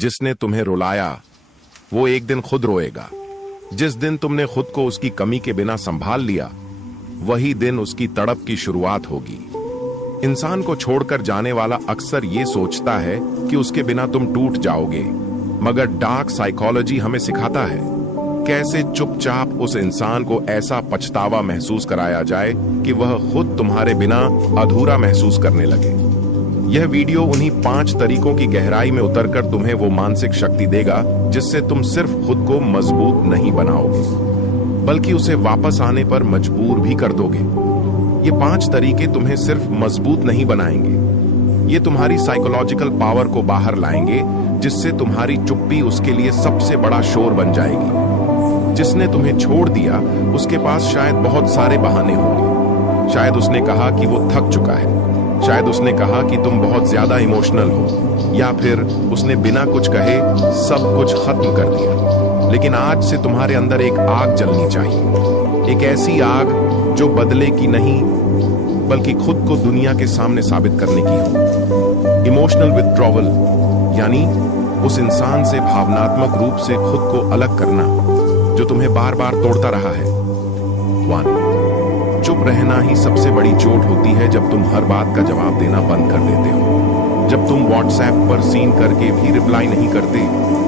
जिसने तुम्हें रुलाया वो एक दिन खुद रोएगा। जिस दिन तुमने खुद को उसकी कमी के बिना संभाल लिया वही दिन उसकी तड़प की शुरुआत होगी। इंसान को छोड़कर जाने वाला अक्सर ये सोचता है कि उसके बिना तुम टूट जाओगे, मगर डार्क साइकोलॉजी हमें सिखाता है कैसे चुपचाप उस इंसान को ऐसा पछतावा महसूस कराया जाए कि वह खुद तुम्हारे बिना अधूरा महसूस करने लगे। यह वीडियो उन्हीं 5 तरीकों की गहराई में उतरकर तुम्हें वो मानसिक शक्ति देगा जिससे तुम सिर्फ खुद को मजबूत नहीं बनाओगे बल्कि उसे वापस आने पर मजबूर भी कर दोगे। ये 5 तरीके तुम्हें सिर्फ मजबूत नहीं बनाएंगे, ये तुम्हारी साइकोलॉजिकल पावर को बाहर लाएंगे, जिससे तुम्हारी चुप्पी उसके लिए सबसे बड़ा शोर बन जाएगी। जिसने तुम्हें छोड़ दिया उसके पास शायद बहुत सारे बहाने होंगे। शायद उसने कहा कि वो थक चुका है, शायद उसने कहा कि तुम बहुत ज्यादा इमोशनल हो, या फिर उसने बिना कुछ कहे सब कुछ खत्म कर दिया। लेकिन आज से तुम्हारे अंदर एक आग जलनी चाहिए, एक ऐसी आग जो बदले की नहीं बल्कि खुद को दुनिया के सामने साबित करने की हो। इमोशनल विथड्रॉवल यानी उस इंसान से भावनात्मक रूप से खुद को अलग करना जो तुम्हें बार बार तोड़ता रहा है। 1. चुप रहना ही सबसे बड़ी चोट होती है जब तुम हर बात का जवाब देना बंद कर देते हो, जब तुम व्हाट्सएप पर सीन करके भी रिप्लाई नहीं करते,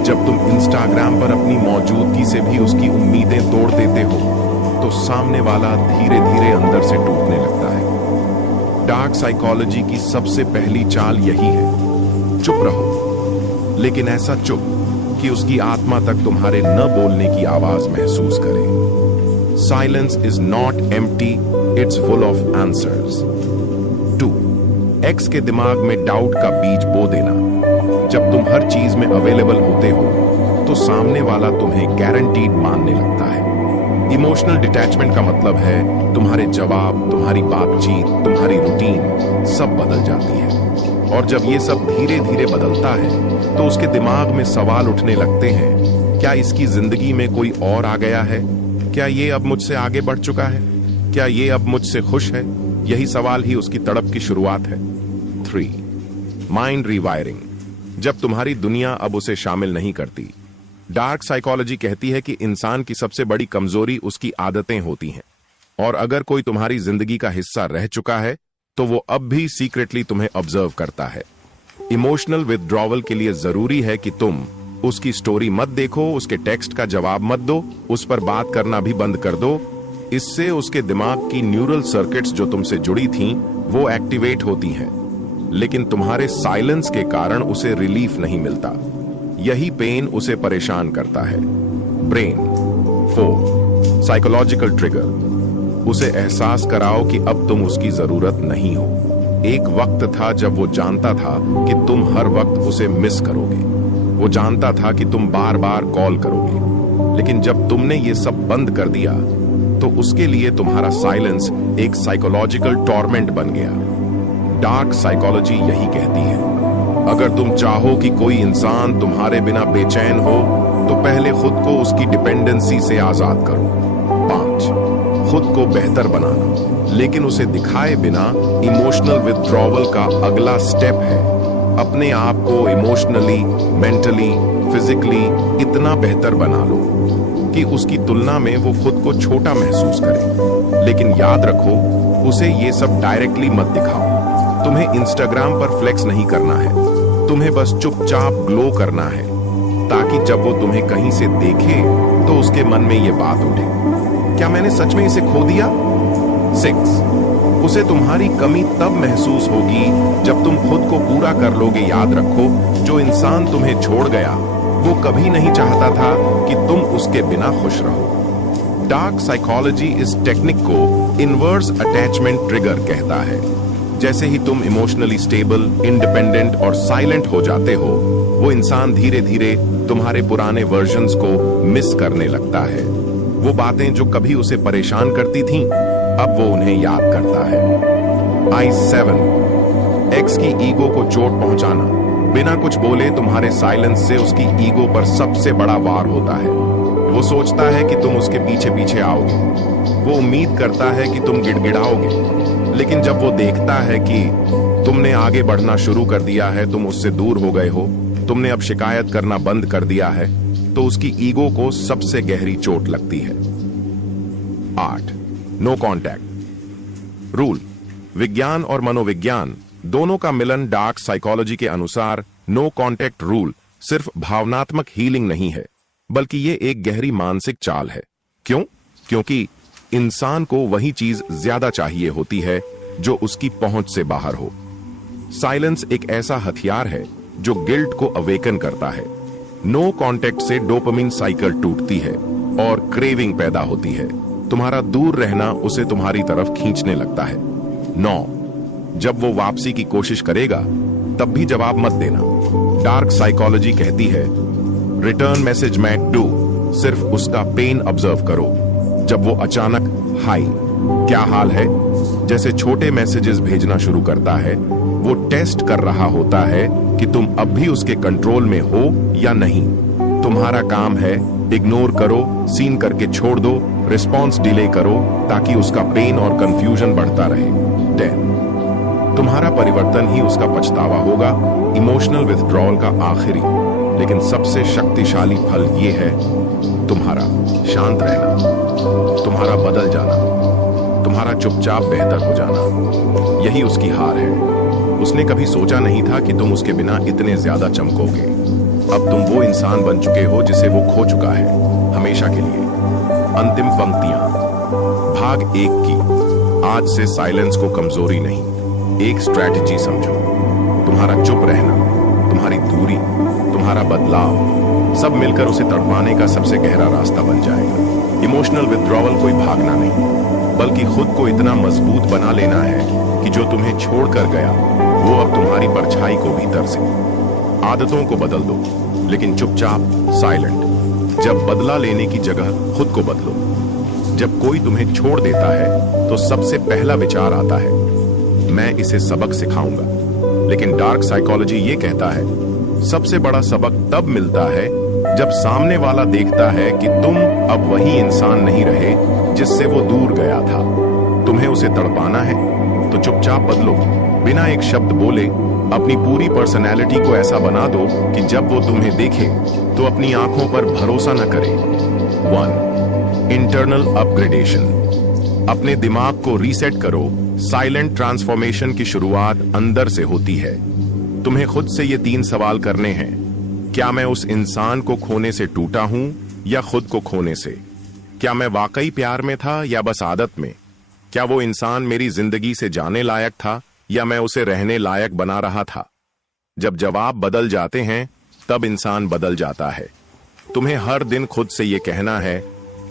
जब तुम इंस्टाग्राम पर अपनी मौजूदगी से भी उसकी उम्मीदें तोड़ देते हो, तो सामने वाला धीरे धीरे अंदर से टूटने लगता है। डार्क साइकोलॉजी की सबसे पहली चाल यही है, चुप रहो, लेकिन ऐसा चुप कि उसकी आत्मा तक तुम्हारे न बोलने की आवाज महसूस करे। Silence is not empty, it's full of answers. 2. X के दिमाग में डाउट का बीज बो देना। जब तुम हर चीज में अवेलेबल होते हो तो सामने वाला तुम्हें गारंटीड मानने लगता है। इमोशनल डिटैचमेंट का मतलब है तुम्हारे जवाब, तुम्हारी बातचीत, तुम्हारी रूटीन सब बदल जाती है। और जब ये सब धीरे धीरे बदलता है तो उसके दिमाग में सवाल उठने लगते हैं, क्या इसकी जिंदगी में कोई और आ गया है? क्या ये अब मुझसे आगे बढ़ चुका है? क्या ये अब मुझसे खुश है? यही सवाल ही उसकी तड़प की शुरुआत है। 3. Mind rewiring. जब तुम्हारी दुनिया अब उसे शामिल नहीं करती। डार्क साइकोलॉजी कहती है कि इंसान की सबसे बड़ी कमजोरी उसकी आदतें होती हैं, और अगर कोई तुम्हारी जिंदगी का हिस्सा रह चुका है तो वो अब भी सीक्रेटली तुम्हें ऑब्जर्व करता है। इमोशनल विथड्रॉवल के लिए जरूरी है कि तुम उसकी स्टोरी मत देखो, उसके टेक्स्ट का जवाब मत दो, उस पर बात करना भी बंद कर दो। इससे उसके दिमाग की न्यूरल सर्किट्स जो तुमसे जुड़ी थीं, वो एक्टिवेट होती हैं, लेकिन तुम्हारे साइलेंस के कारण उसे रिलीफ नहीं मिलता। यही पेन उसे परेशान करता है। ब्रेन। 4. Psychological trigger. उसे एहसास कराओ कि अब तुम उसकी जरूरत नहीं हो। एक वक्त था जब वो जानता था कि तुम हर वक्त उसे मिस करोगे, वो जानता था कि तुम बार बार कॉल करोगे, लेकिन जब तुमने ये सब बंद कर दिया तो उसके लिए तुम्हारा साइलेंस एक साइकोलॉजिकल टॉर्मेंट बन गया। डार्क साइकोलॉजी यही कहती है, अगर तुम चाहो कि कोई इंसान तुम्हारे बिना बेचैन हो तो पहले खुद को उसकी डिपेंडेंसी से आजाद करो। 5. खुद को बेहतर बनाना, लेकिन उसे दिखाए बिना इमोशनल विथड्रॉवल का अगला स्टेप है अपने आप को इमोशनली, मेंटली, फिजिकली इतना बेहतर बना लो कि उसकी तुलना में वो खुद को छोटा महसूस करे। लेकिन याद रखो, उसे ये सब डायरेक्टली मत दिखाओ। तुम्हें इंस्टाग्राम पर फ्लेक्स नहीं करना है, तुम्हें बस चुपचाप ग्लो करना है, ताकि जब वो तुम्हें कहीं से देखे तो उसके मन में ये बात उठे, क्या मैंने सच में इसे खो दिया? 6. उसे तुम्हारी कमी तब महसूस होगी जब तुम खुद को पूरा कर लोगे। याद रखो, जो इंसान तुम्हें छोड़ गया वो कभी नहीं चाहता था कि तुम उसके बिना खुश रहो। डार्क साइकोलॉजी इस टेक्निक को इनवर्स अटैचमेंट ट्रिगर कहता है। जैसे ही तुम इमोशनली स्टेबल, इंडिपेंडेंट और साइलेंट हो जाते हो, वो इंसान धीरे धीरे तुम्हारे पुराने वर्जन्स को मिस करने लगता है। वो बातें जो कभी उसे परेशान करती थीं, अब वो उन्हें याद करता है। I7. एक्स की ईगो को चोट पहुंचाना। बिना कुछ बोले तुम्हारे साइलेंस से उसकी ईगो पर सबसे बड़ा वार होता है। वो सोचता है कि तुम उसके पीछे पीछे आओगे, वो उम्मीद करता है कि तुम गिड़गिड़ाओगे, लेकिन जब वो देखता है कि तुमने आगे बढ़ना शुरू कर दिया है, तुम उससे दूर हो गए हो, तुमने अब शिकायत करना बंद कर दिया है तो उसकी ईगो को सबसे गहरी चोट लगती है। 8. No contact rule. विज्ञान और मनोविज्ञान दोनों का मिलन डार्क साइकोलॉजी के अनुसार नो कॉन्टैक्ट रूल सिर्फ भावनात्मक हीलिंग नहीं है, बल्कि ये एक गहरी मानसिक चाल है। क्यों? क्योंकि इंसान को वही चीज ज्यादा चाहिए होती है जो उसकी पहुंच से बाहर हो। साइलेंस एक ऐसा हथियार है जो गिल्ट को अवेकन करता है। नो कॉन्टैक्ट से डोपामिन साइकिल टूटती है और क्रेविंग पैदा होती है। तुम्हारा दूर रहना उसे तुम्हारी तरफ खींचने लगता है। 9. जब वो वापसी की कोशिश करेगा तब भी जवाब मत देना। डार्क साइकोलॉजी कहती है रिटर्न मैसेज मैट डू, सिर्फ उसका पेन ऑब्जर्व करो। जब वो अचानक हाय क्या हाल है जैसे छोटे मैसेजेस भेजना शुरू करता है, वो टेस्ट कर रहा होता है कि तुम अब भी उसके कंट्रोल में हो या नहीं। तुम्हारा काम है इग्नोर करो, सीन करके छोड़ दो, रिस्पॉन्स डिले करो ताकि उसका पेन और कंफ्यूजन बढ़ता रहे। 10. तुम्हारा परिवर्तन ही उसका पछतावा होगा। इमोशनल विथड्रॉल का आखिरी लेकिन सबसे शक्तिशाली फल यह है तुम्हारा शांत रहना, तुम्हारा बदल जाना, तुम्हारा चुपचाप बेहतर हो जाना। यही उसकी हार है। उसने कभी सोचा नहीं था कि तुम उसके बिना इतने ज्यादा चमकोगे। अब तुम वो इंसान बन चुके हो जिसे वो खो चुका है हमेशा के लिए। अंतिम पंक्तियां। भाग 1 की। आज से साइलेंस को कमजोरी नहीं, एक स्ट्रैटेजी समझो। तुम्हारा चुप रहना, तुम्हारी दूरी, तुम्हारा बदलाव सब मिलकर उसे तड़पाने का सबसे गहरा रास्ता बन जाएगा। इमोशनल विथड्रॉवल कोई भागना नहीं, बल्कि खुद को इतना मजबूत बना लेना है कि जो तुम्हें छोड़कर गया वो अब तुम्हारी परछाई को भीतर से। आदतों को बदल दो, लेकिन चुपचाप, साइलेंट। जब बदला लेने की जगह खुद को बदलो। जब कोई तुम्हें छोड़ देता है तो सबसे पहला विचार आता है मैं इसे सबक सिखाऊंगा। लेकिन डार्क साइकोलॉजी ये कहता है सबसे बड़ा सबक तब मिलता है जब सामने वाला देखता है कि तुम अब वही इंसान नहीं रहे जिससे वो दूर गया था। तुम्हें उसे तड़पाना है तो चुपचाप बदलो, बिना एक शब्द बोले। अपनी पूरी पर्सनैलिटी को ऐसा बना दो कि जब वो तुम्हें देखे तो अपनी आंखों पर भरोसा न करे। 1. Internal upgradation. अपने दिमाग को रीसेट करो। साइलेंट ट्रांसफॉर्मेशन की शुरुआत अंदर से होती है। तुम्हें खुद से ये 3 सवाल करने हैं। क्या मैं उस इंसान को खोने से टूटा हूं या खुद को खोने से? क्या मैं वाकई प्यार में था या बस आदत में? क्या वो इंसान मेरी जिंदगी से जाने लायक था या मैं उसे रहने लायक बना रहा था? जब जवाब बदल जाते हैं तब इंसान बदल जाता है। तुम्हें हर दिन खुद से यह कहना है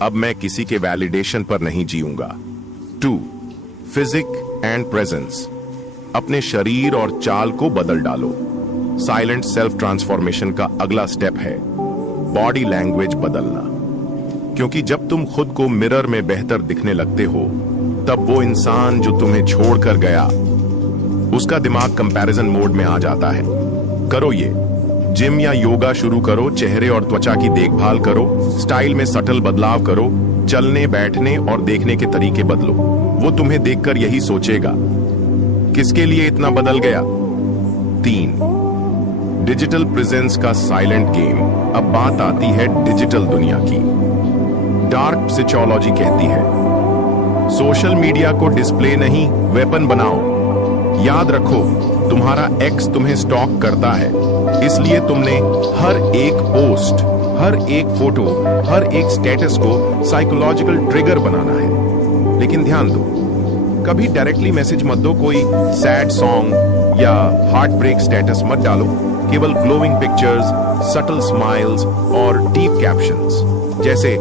अब मैं किसी के वैलिडेशन पर नहीं जीऊंगा। 2. Physique and presence. अपने शरीर और चाल को बदल डालो। साइलेंट सेल्फ ट्रांसफॉर्मेशन का अगला स्टेप है बॉडी लैंग्वेज बदलना। क्योंकि जब तुम खुद को मिरर में बेहतर दिखने लगते हो तब वो इंसान जो तुम्हें छोड़कर गया उसका दिमाग कंपैरिजन मोड में आ जाता है। करो ये। जिम या योगा शुरू करो, चेहरे और त्वचा की देखभाल करो, स्टाइल में सटल बदलाव करो, चलने बैठने और देखने के तरीके बदलो। वो तुम्हें देखकर यही सोचेगा किसके लिए इतना बदल गया। 3. डिजिटल प्रेजेंस का साइलेंट गेम। अब बात आती है डिजिटल दुनिया की। डार्क साइकोलॉजी कहती है सोशल मीडिया को डिस्प्ले नहीं वेपन बनाओ। याद रखो तुम्हारा एक्स तुम्हें स्टॉक करता है, इसलिए तुमने हर एक पोस्ट, हर एक फोटो, हर एक स्टेटस को साइकोलॉजिकल ट्रिगर बनाना है। लेकिन ध्यान दो, कभी डायरेक्टली मैसेज मत दो, कोई सैड सॉन्ग या हार्ट ब्रेक स्टेटस मत डालो। केवल ग्लोइंग पिक्चर्स, सटल स्माइल्स और डीप कैप्शंस जैसे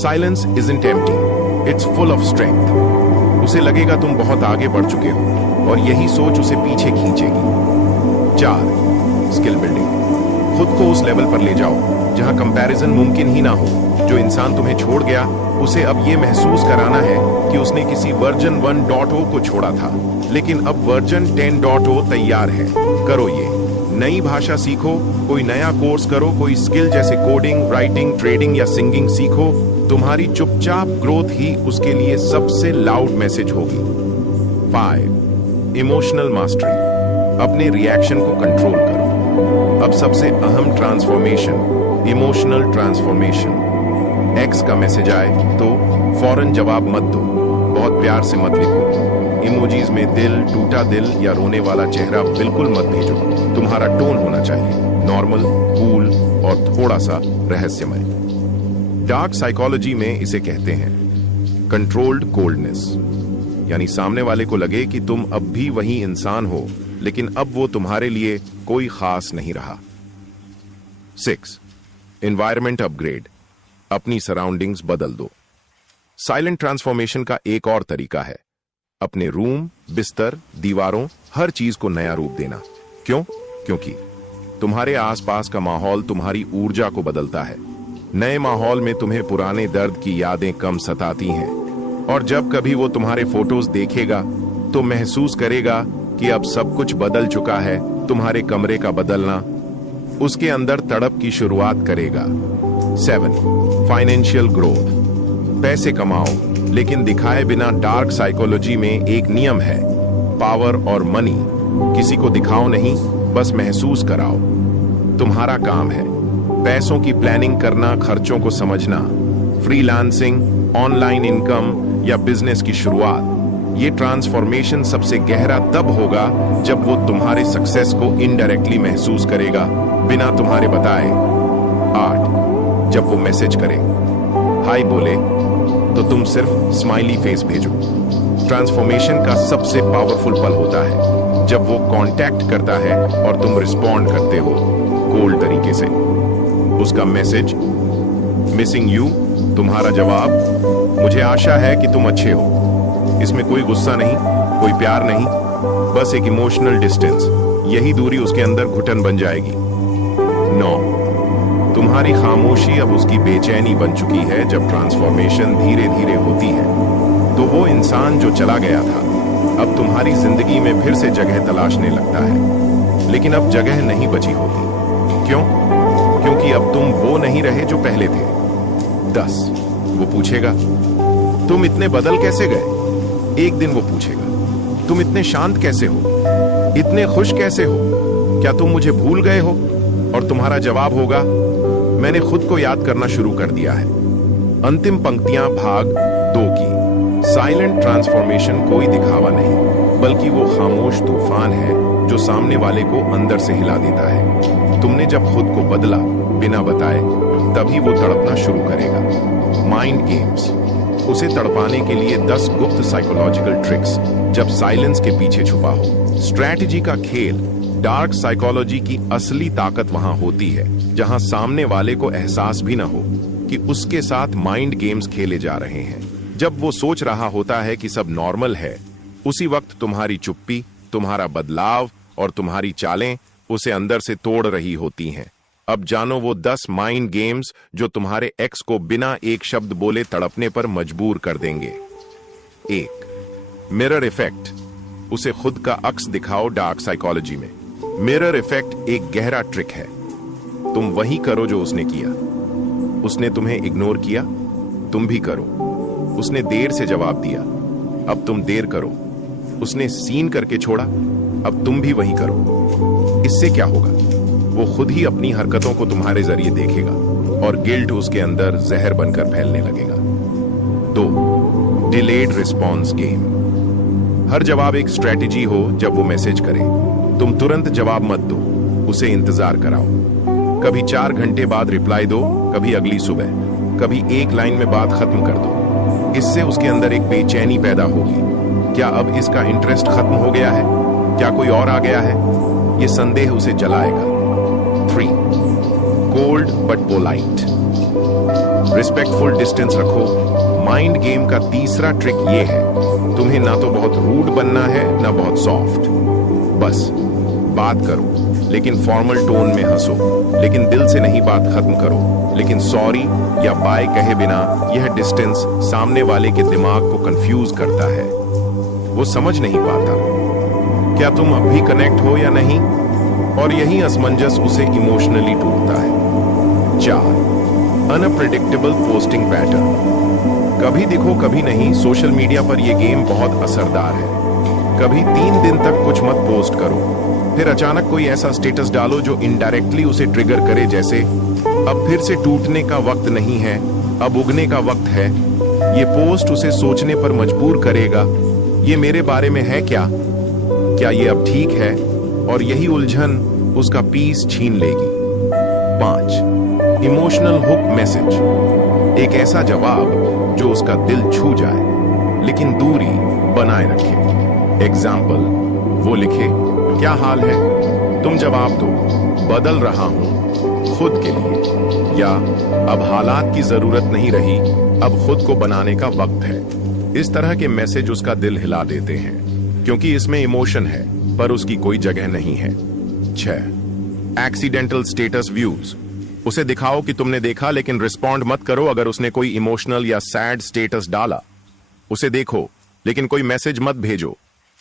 silence isn't empty, it's full of strength. उसे लगेगा तुम बहुत आगे बढ़ चुके हो और यही सोच उसे पीछे खींचेगी। 4. Skill building. खुद को उस लेवल पर ले जाओ जहां कंपैरिजन मुमकिन ही ना हो। जो इंसान तुम्हें छोड़ गया उसे अब यह महसूस कराना है कि उसने किसी वर्जन 1.0 को छोड़ा था, लेकिन अब वर्जन 10.0 तैयार है। करो ये। नई भाषा सीखो, कोई नया कोर्स करो, कोई स्किल जैसे कोडिंग, राइटिंग, ट्रेडिंग या सिंगिंग सीखो। तुम्हारी चुपचाप ग्रोथ ही उसके लिए सबसे लाउड मैसेज होगी। 5. Emotional mastery. अपने रिएक्शन को कंट्रोल करो। अब सबसे अहम ट्रांसफॉर्मेशन, इमोशनल ट्रांसफॉर्मेशन। एक्स का मैसेज आए तो फौरन जवाब मत दो, बहुत प्यार से मत लिखो, इमोजीज में दिल, टूटा दिल या रोने वाला चेहरा बिल्कुल मत भेजो। तुम्हारा टोन होना चाहिए नॉर्मल, कूल और थोड़ा सा रहस्यमय। डार्क साइकोलॉजी में इसे कहते हैं कंट्रोल्ड कोल्डनेस, यानी सामने वाले को लगे कि तुम अब भी वही इंसान हो, लेकिन अब वो तुम्हारे लिए कोई खास नहीं रहा। 6. एनवायरमेंट अपग्रेड, अपनी सराउंडिंग्स बदल दो। साइलेंट ट्रांसफॉर्मेशन का एक और तरीका है अपने रूम, बिस्तर, दीवारों, हर चीज को नया रूप देना। क्यों? क्योंकि तुम्हारे आसपास का माहौल तुम्हारी ऊर्जा को बदलता है। नए माहौल में तुम्हें पुराने दर्द की यादें कम सताती हैं, और जब कभी वो तुम्हारे फोटोज देखेगा तो महसूस करेगा कि अब सब कुछ बदल चुका है। तुम्हारे कमरे का बदलना उसके अंदर तड़प की शुरुआत करेगा। 7. फाइनेंशियल ग्रोथ, पैसे कमाओ लेकिन दिखाए बिना। डार्क साइकोलॉजी में एक नियम है, पावर और मनी किसी को दिखाओ नहीं, बस महसूस कराओ। तुम्हारा काम है पैसों की प्लानिंग करना, खर्चों को समझना, फ्रीलांसिंग, ऑनलाइन इनकम या बिजनेस की शुरुआत। ये ट्रांसफॉर्मेशन सबसे गहरा तब होगा जब वो तुम्हारे सक्सेस को इनडायरेक्टली महसूस करेगा, बिना तुम्हारे बताए। 8. जब वो मैसेज करे, हाय बोले, तो तुम सिर्फ स्माइली फेस भेजो। ट्रांसफॉर्मेशन का सबसे पावरफुल पल होता है जब वो कांटेक्ट करता है और तुम रिस्पॉन्ड करते हो कोल्ड तरीके से। उसका मैसेज मिसिंग यू, तुम्हारा जवाब मुझे आशा है कि तुम अच्छे हो। इसमें कोई गुस्सा नहीं, कोई प्यार नहीं, बस एक इमोशनल डिस्टेंस। यही दूरी उसके अंदर घुटन बन जाएगी। 9. तुम्हारी खामोशी अब उसकी बेचैनी बन चुकी है। जब ट्रांसफॉर्मेशन धीरे धीरे होती है तो वो इंसान जो चला गया था अब तुम्हारी जिंदगी में फिर से जगह तलाशने लगता है, लेकिन अब जगह नहीं बची होती। क्यों? क्योंकि अब तुम वो नहीं रहे जो पहले थे। 10. वो पूछेगा, तुम इतने बदल कैसे गए? एक दिन वो पूछेगा, तुम इतने शांत कैसे हो, इतने खुश कैसे हो, क्या तुम मुझे भूल गए हो? और तुम्हारा जवाब होगा, मैंने खुद को याद करना शुरू कर दिया है। अंतिम पंक्तियां भाग 2 की। साइलेंट ट्रांसफॉर्मेशन कोई दिखावा नहीं, बल्कि वो खामोश तूफान है जो सामने वाले को अंदर से हिला देता है। तुमने जब खुद को बदला बिना बताए, तभी वो तड़पना शुरू करेगा। माइंड गेम्स, उसे तड़पाने के लिए 10 गुप्त साइकोलॉजिकल ट्रिक्स जब साइलेंस के पीछे छुपा हो। स्ट्रैटेजी का खेल, डार्क साइकोलॉजी की असली ताकत वहां होती है जहां सामने वाले को एहसास भी ना हो कि उसके साथ माइंड गेम्स खेले जा रहे हैं। जब वो सोच रहा होता है कि सब नॉर्मल है, उसी वक्त तुम्हारी चुप्पी, तुम्हारा बदलाव और तुम्हारी चालें उसे अंदर से तोड़ रही होती हैं। अब जानो वो 10 माइंड गेम्स जो तुम्हारे एक्स को बिना एक शब्द बोले तड़पने पर मजबूर कर देंगे। 1. मिरर इफेक्ट, उसे खुद का अक्स दिखाओ। डार्क साइकोलॉजी में मिरर इफेक्ट एक गहरा ट्रिक है। तुम वही करो जो उसने किया। उसने तुम्हें इग्नोर किया, तुम भी करो। उसने देर से जवाब दिया, अब तुम देर करो। उसने सीन करके छोड़ा, अब तुम भी वही करो। इससे क्या होगा? वो खुद ही अपनी हरकतों को तुम्हारे जरिए देखेगा और गिल्ट उसके अंदर जहर बनकर फैलने लगेगा। 2. डिलेड रिस्पॉन्स गेम, हर जवाब एक स्ट्रेटेजी हो। जब वो मैसेज करे, तुम तुरंत जवाब मत दो, उसे इंतजार कराओ। कभी 4 घंटे बाद रिप्लाई दो, कभी अगली सुबह, कभी एक लाइन में बात खत्म कर दो। इससे उसके अंदर एक बेचैनी पैदा होगी। क्या अब इसका इंटरेस्ट खत्म हो गया है? क्या कोई और आ गया है? ये संदेह उसे जलाएगा। 3. Cold but polite, respectful distance रखो। माइंड गेम का तीसरा ट्रिक ये है, तुम्हें ना तो बहुत रूड बनना है ना बहुत सॉफ्ट। बस बात करो, लेकिन फॉर्मल टोन में हंसो, लेकिन दिल से नहीं बात खत्म करो। लेकिन सॉरी या बाय कहे बिना यह डिस्टेंस सामने वाले के दिमाग को कंफ्यूज करता है। वो समझ नहीं पाता क्या तुम अब भी कनेक्ट हो या नहीं, और यही असमंजस उसे इमोशनली टूटता है। 4. अनप्रेडिक्टेबल पोस्टिंग पैटर्न, कभी दिखो कभी नहीं। सोशल मीडिया पर यह गेम बहुत असरदार है। कभी 3 दिन तक कुछ मत पोस्ट करो, फिर अचानक कोई ऐसा स्टेटस डालो जो इनडायरेक्टली उसे ट्रिगर करे, जैसे अब फिर से टूटने का वक्त नहीं है, अब उगने का वक्त है। ये पोस्ट उसे सोचने पर मजबूर करेगा, ये मेरे बारे में है क्या ये अब ठीक है? और यही उलझन उसका पीस छीन लेगी। 5. इमोशनल हुक मैसेज, एक ऐसा जवाब जो उसका दिल छू जाए लेकिन दूरी बनाए रखे। एग्जाम्पल, वो लिखे, क्या हाल है? तुम जवाब दो, बदल रहा हूं खुद के लिए, या अब हालात की जरूरत नहीं रही, अब खुद को बनाने का वक्त है। इस तरह के मैसेज उसका दिल हिला देते हैं क्योंकि इसमें इमोशन है पर उसकी कोई जगह नहीं है। 6. एक्सीडेंटल स्टेटस व्यूज, उसे दिखाओ कि तुमने देखा लेकिन रिस्पॉन्ड मत करो अगर उसने कोई इमोशनल या सैड स्टेटस डाला। उसे देखो लेकिन कोई मैसेज मत भेजो,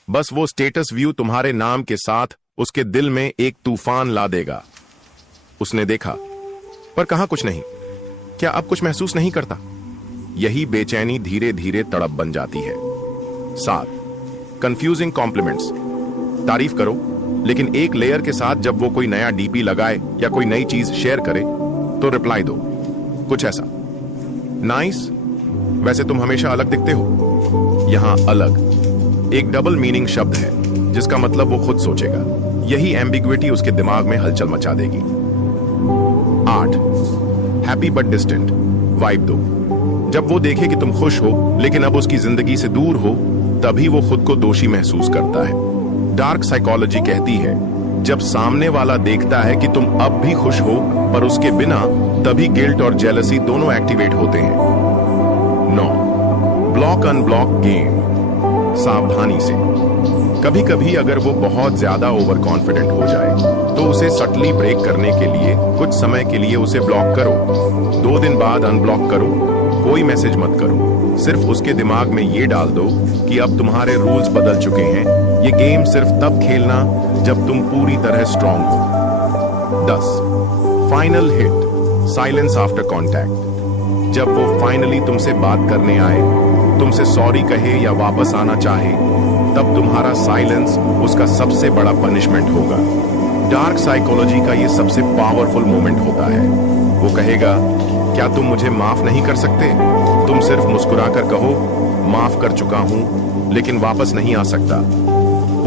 बस वो स्टेटस व्यू तुम्हारे नाम के साथ उसके दिल में एक तूफान ला देगा। उसने देखा पर कहां कुछ नहीं, क्या अब कुछ महसूस नहीं करता? यही बेचैनी धीरे धीरे तड़प बन जाती है। 7. कंफ्यूजिंग कॉम्प्लीमेंट्स, तारीफ करो लेकिन एक लेयर के साथ जब वो कोई नया डीपी लगाए या कोई नई चीज शेयर करे तो रिप्लाई दो कुछ ऐसा, नाइस, वैसे तुम हमेशा अलग दिखते हो। यहां अलग एक डबल मीनिंग शब्द है जिसका मतलब वो खुद सोचेगा। यही एम्बिग्विटी उसके दिमाग में हलचल मचा देगी। 8. हैप्पी बट डिस्टेंट वाइब दो, जब वो देखे कि तुम खुश हो लेकिन अब उसकी जिंदगी से दूर हो, तभी वो खुद को दोषी महसूस करता है। डार्क साइकोलॉजी कहती है जब सामने वाला देखता है कि तुम अब भी खुश हो पर उसके बिना, तभी गिल्ट और जेलसी दोनों एक्टिवेट होते हैं। 9. ब्लॉक अनब्लॉक गेम, सावधानी से, कभी कभी अगर वो बहुत ज्यादा ओवर कॉन्फिडेंट हो जाए तो उसे सटली ब्रेक करने के लिए कुछ समय के लिए उसे ब्लॉक करो, 2 दिन बाद अनब्लॉक करो, कोई मैसेज मत करो, सिर्फ उसके दिमाग में ये डाल दो कि अब तुम्हारे रूल्स बदल चुके हैं, ये गेम सिर्फ तब खेलना जब तुम पूरी तरह स्ट्रांग हो। 10. Final hit, silence after contact, जब वो फाइनली तुमसे बात करने आए, तुमसे सॉरी कहे या वापस आना चाहे, तब तुम्हारा साइलेंस उसका सबसे बड़ा पनिशमेंट होगा। डार्क साइकोलॉजी का ये सबसे पावरफुल मोमेंट होता है। वो कहेगा, क्या तुम मुझे माफ नहीं कर सकते? तुम सिर्फ मुस्कुराकर कहो, माफ कर चुका हूं लेकिन वापस नहीं आ सकता।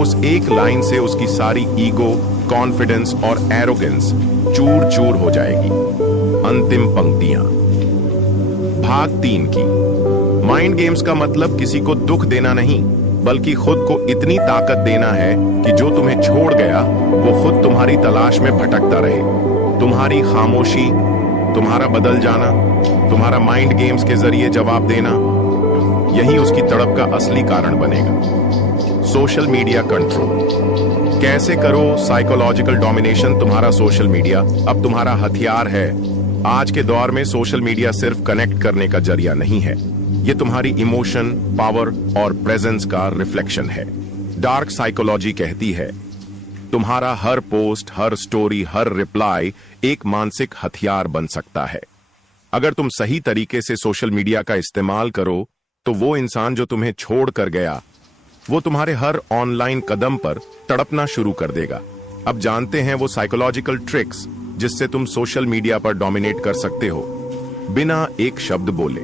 उस एक लाइन से उसकी सारी ईगो, कॉन्फिडेंस और एरोगेंस चूर चूर हो जाएगी। अंतिम पंक्तियां। भाग 3 की। माइंड गेम्स का मतलब किसी को दुख देना नहीं, बल्कि खुद को इतनी ताकत देना है कि जो तुम्हें छोड़ गया वो खुद तुम्हारी तलाश में भटकता रहे। तुम्हारी खामोशी, तुम्हारा बदल जाना, तुम्हारा माइंड गेम्स के जरिए जवाब देना, यही उसकी तड़प का असली कारण बनेगा। सोशल मीडिया कंट्रोल, कैसे करो साइकोलॉजिकल डोमिनेशन तुम्हारा सोशल मीडिया अब तुम्हारा हथियार है। आज के दौर में सोशल मीडिया सिर्फ कनेक्ट करने का जरिया नहीं है, ये तुम्हारी इमोशन, पावर और प्रेजेंस का रिफ्लेक्शन है। डार्क साइकोलॉजी कहती है तुम्हारा हर पोस्ट, हर स्टोरी, हर रिप्लाई एक मानसिक हथियार बन सकता है। अगर तुम सही तरीके से सोशल मीडिया का इस्तेमाल करो तो वो इंसान जो तुम्हें छोड़ कर गया, वो तुम्हारे हर ऑनलाइन कदम पर तड़पना शुरू कर देगा। अब जानते हैं वो साइकोलॉजिकल ट्रिक्स जिससे तुम सोशल मीडिया पर डोमिनेट कर सकते हो बिना एक शब्द बोले।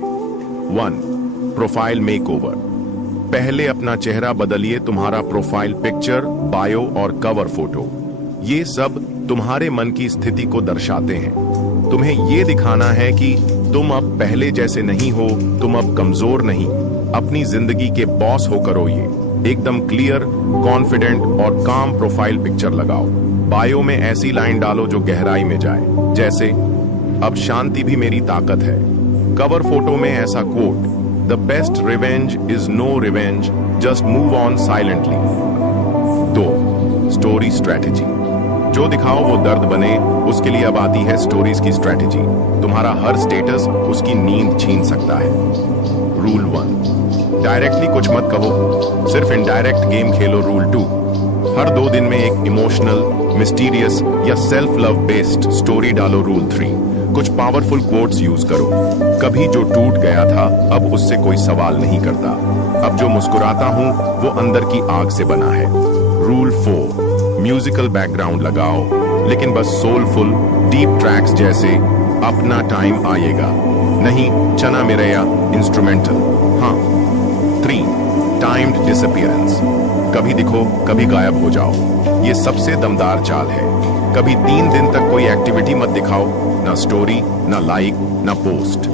1. प्रोफाइल मेकओवर, पहले अपना चेहरा बदलिए। तुम्हारा प्रोफाइल पिक्चर, बायो और कवर फोटो, ये सब तुम्हारे मन की स्थिति को दर्शाते हैं। तुम्हें ये दिखाना है कि तुम अब पहले जैसे नहीं हो, तुम अब कमजोर नहीं, अपनी जिंदगी के बॉस हो करो। ये एकदम क्लियर, कॉन्फिडेंट और काम प्रोफाइल पिक्चर लगाओ। बायो में ऐसी लाइन डालो जो गहराई में जाए, जैसे अब शांति भी मेरी ताकत है। कवर फोटो में ऐसा quote, the best revenge is no revenge, just move on silently. 2. Story strategy, जो दिखाओ वो दर्द बने, उसके लिए अब आती है स्टोरीज की स्ट्रेटेजी। तुम्हारा हर स्टेटस उसकी नींद छीन सकता है। रूल 1, डायरेक्टली कुछ मत कहो, सिर्फ इनडायरेक्ट गेम खेलो। रूल 2, हर 2 दिन में एक इमोशनल, मिस्टीरियस या सेल्फ लव बेस्ड स्टोरी डालो। रूल 3, कुछ पावरफुल कोट्स यूज करो। कभी जो टूट गया था अब उससे कोई सवाल नहीं करता, अब जो मुस्कुराता हूं वो अंदर की आग से बना है। रूल 4, म्यूजिकल बैकग्राउंड लगाओ, लेकिन बस सोलफुल डीप ट्रैक्स जैसे अपना टाइम आएगा, नहीं चना मिरैया इंस्ट्रूमेंटल। हाँ। 3. टाइम्ड डिसअपियरेंस, कभी दिखो कभी गायब हो जाओ। ये सबसे दमदार चाल है। कभी 3 दिन तक कोई एक्टिविटी मत दिखाओ, ना स्टोरी, ना लाइक, ना पोस्ट।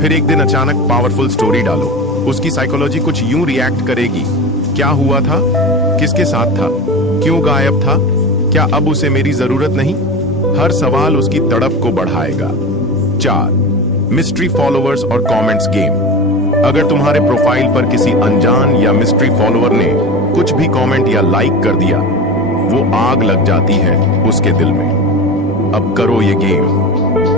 फिर एक दिन अचानक पावरफुल स्टोरी डालो। उसकी साइकोलॉजी कुछ यूं रिएक्ट करेगी, क्या हुआ था, किसके साथ था, क्यों गायब था, क्या अब उसे मेरी जरूरत नहीं। हर सवाल उसकी तड़प को बढ़ाएगा। 4. मिस्ट्री फॉलोअर्स और कमेंट्स गेम, अगर तुम्हारे प्रोफाइल पर किसी अनजान या मिस्ट्री फॉलोअर ने कुछ भी कमेंट या लाइक कर दिया, वो आग लग जाती है उसके दिल में। अब करो ये गेम,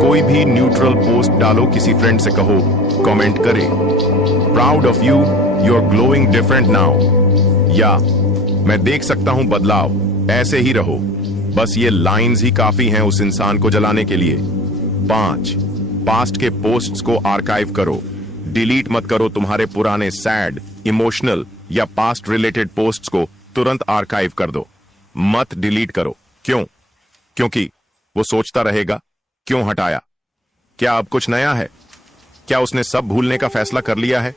कोई भी न्यूट्रल पोस्ट डालो, किसी फ्रेंड से कहो कमेंट करे proud of you, you are glowing different now, या मैं देख सकता हूं बदलाव, ऐसे ही रहो। बस ये लाइंस ही काफी हैं उस इंसान को जलाने के लिए। 5. पास्ट के पोस्ट्स को आर्काइव करो, डिलीट मत करो। तुम्हारे पुराने सैड, इमोशनल या पास्ट रिलेटेड पोस्ट्स को तुरंत आर्काइव कर दो, मत डिलीट करो। क्यों? क्योंकि वो सोचता रहेगा क्यों हटाया, क्या अब कुछ नया है, क्या उसने सब भूलने का फैसला कर लिया है।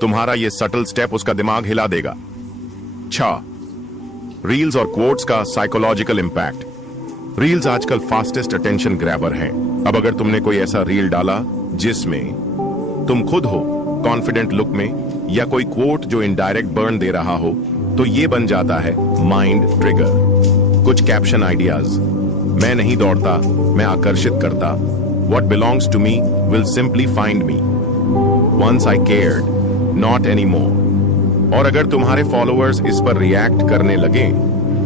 तुम्हारा ये सटल स्टेप उसका दिमाग हिला देगा। 6. रील्स और क्वोट्स का साइकोलॉजिकल इंपैक्ट। रील्स आजकल फास्टेस्ट अटेंशन ग्रैबर हैं। अब अगर तुमने कोई ऐसा रील डाला जिसमें तुम खुद हो कॉन्फिडेंट लुक में, या कोई क्वोट जो इनडायरेक्ट बर्न दे रहा हो, तो ये बन जाता है माइंड ट्रिगर। कुछ कैप्शन आइडियाज, मैं नहीं दौड़ता, मैं आकर्षित करता, what belongs to me will simply find me, once I cared, not any more. और अगर तुम्हारे फॉलोअर्स इस पर रिएक्ट करने लगे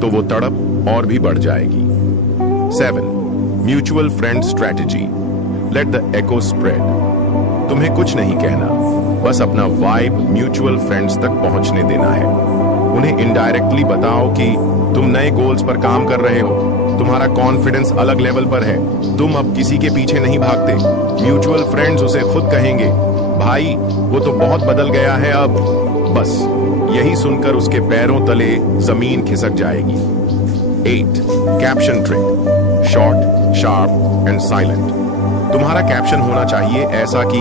तो वो तड़प और भी बढ़ जाएगी। 7. Mutual friend strategy, let the echo spread. तुम्हें कुछ नहीं कहना, बस अपना वाइब म्यूचुअल फ्रेंड्स तक पहुंचने देना है। उन्हें इनडायरेक्टली बताओ कि तुम नए गोल्स पर काम कर रहे हो, तुम्हारा कॉन्फिडेंस अलग लेवल पर है, तुम अब किसी के पीछे नहीं भागते। म्यूचुअल फ्रेंड्स उसे खुद कहेंगे, भाई वो तो बहुत बदल गया है अब। बस यही सुनकर उसके पैरों तले जमीन खिसक जाएगी। 8. Caption trick, short, sharp and silent. तुम्हारा कैप्शन होना चाहिए ऐसा कि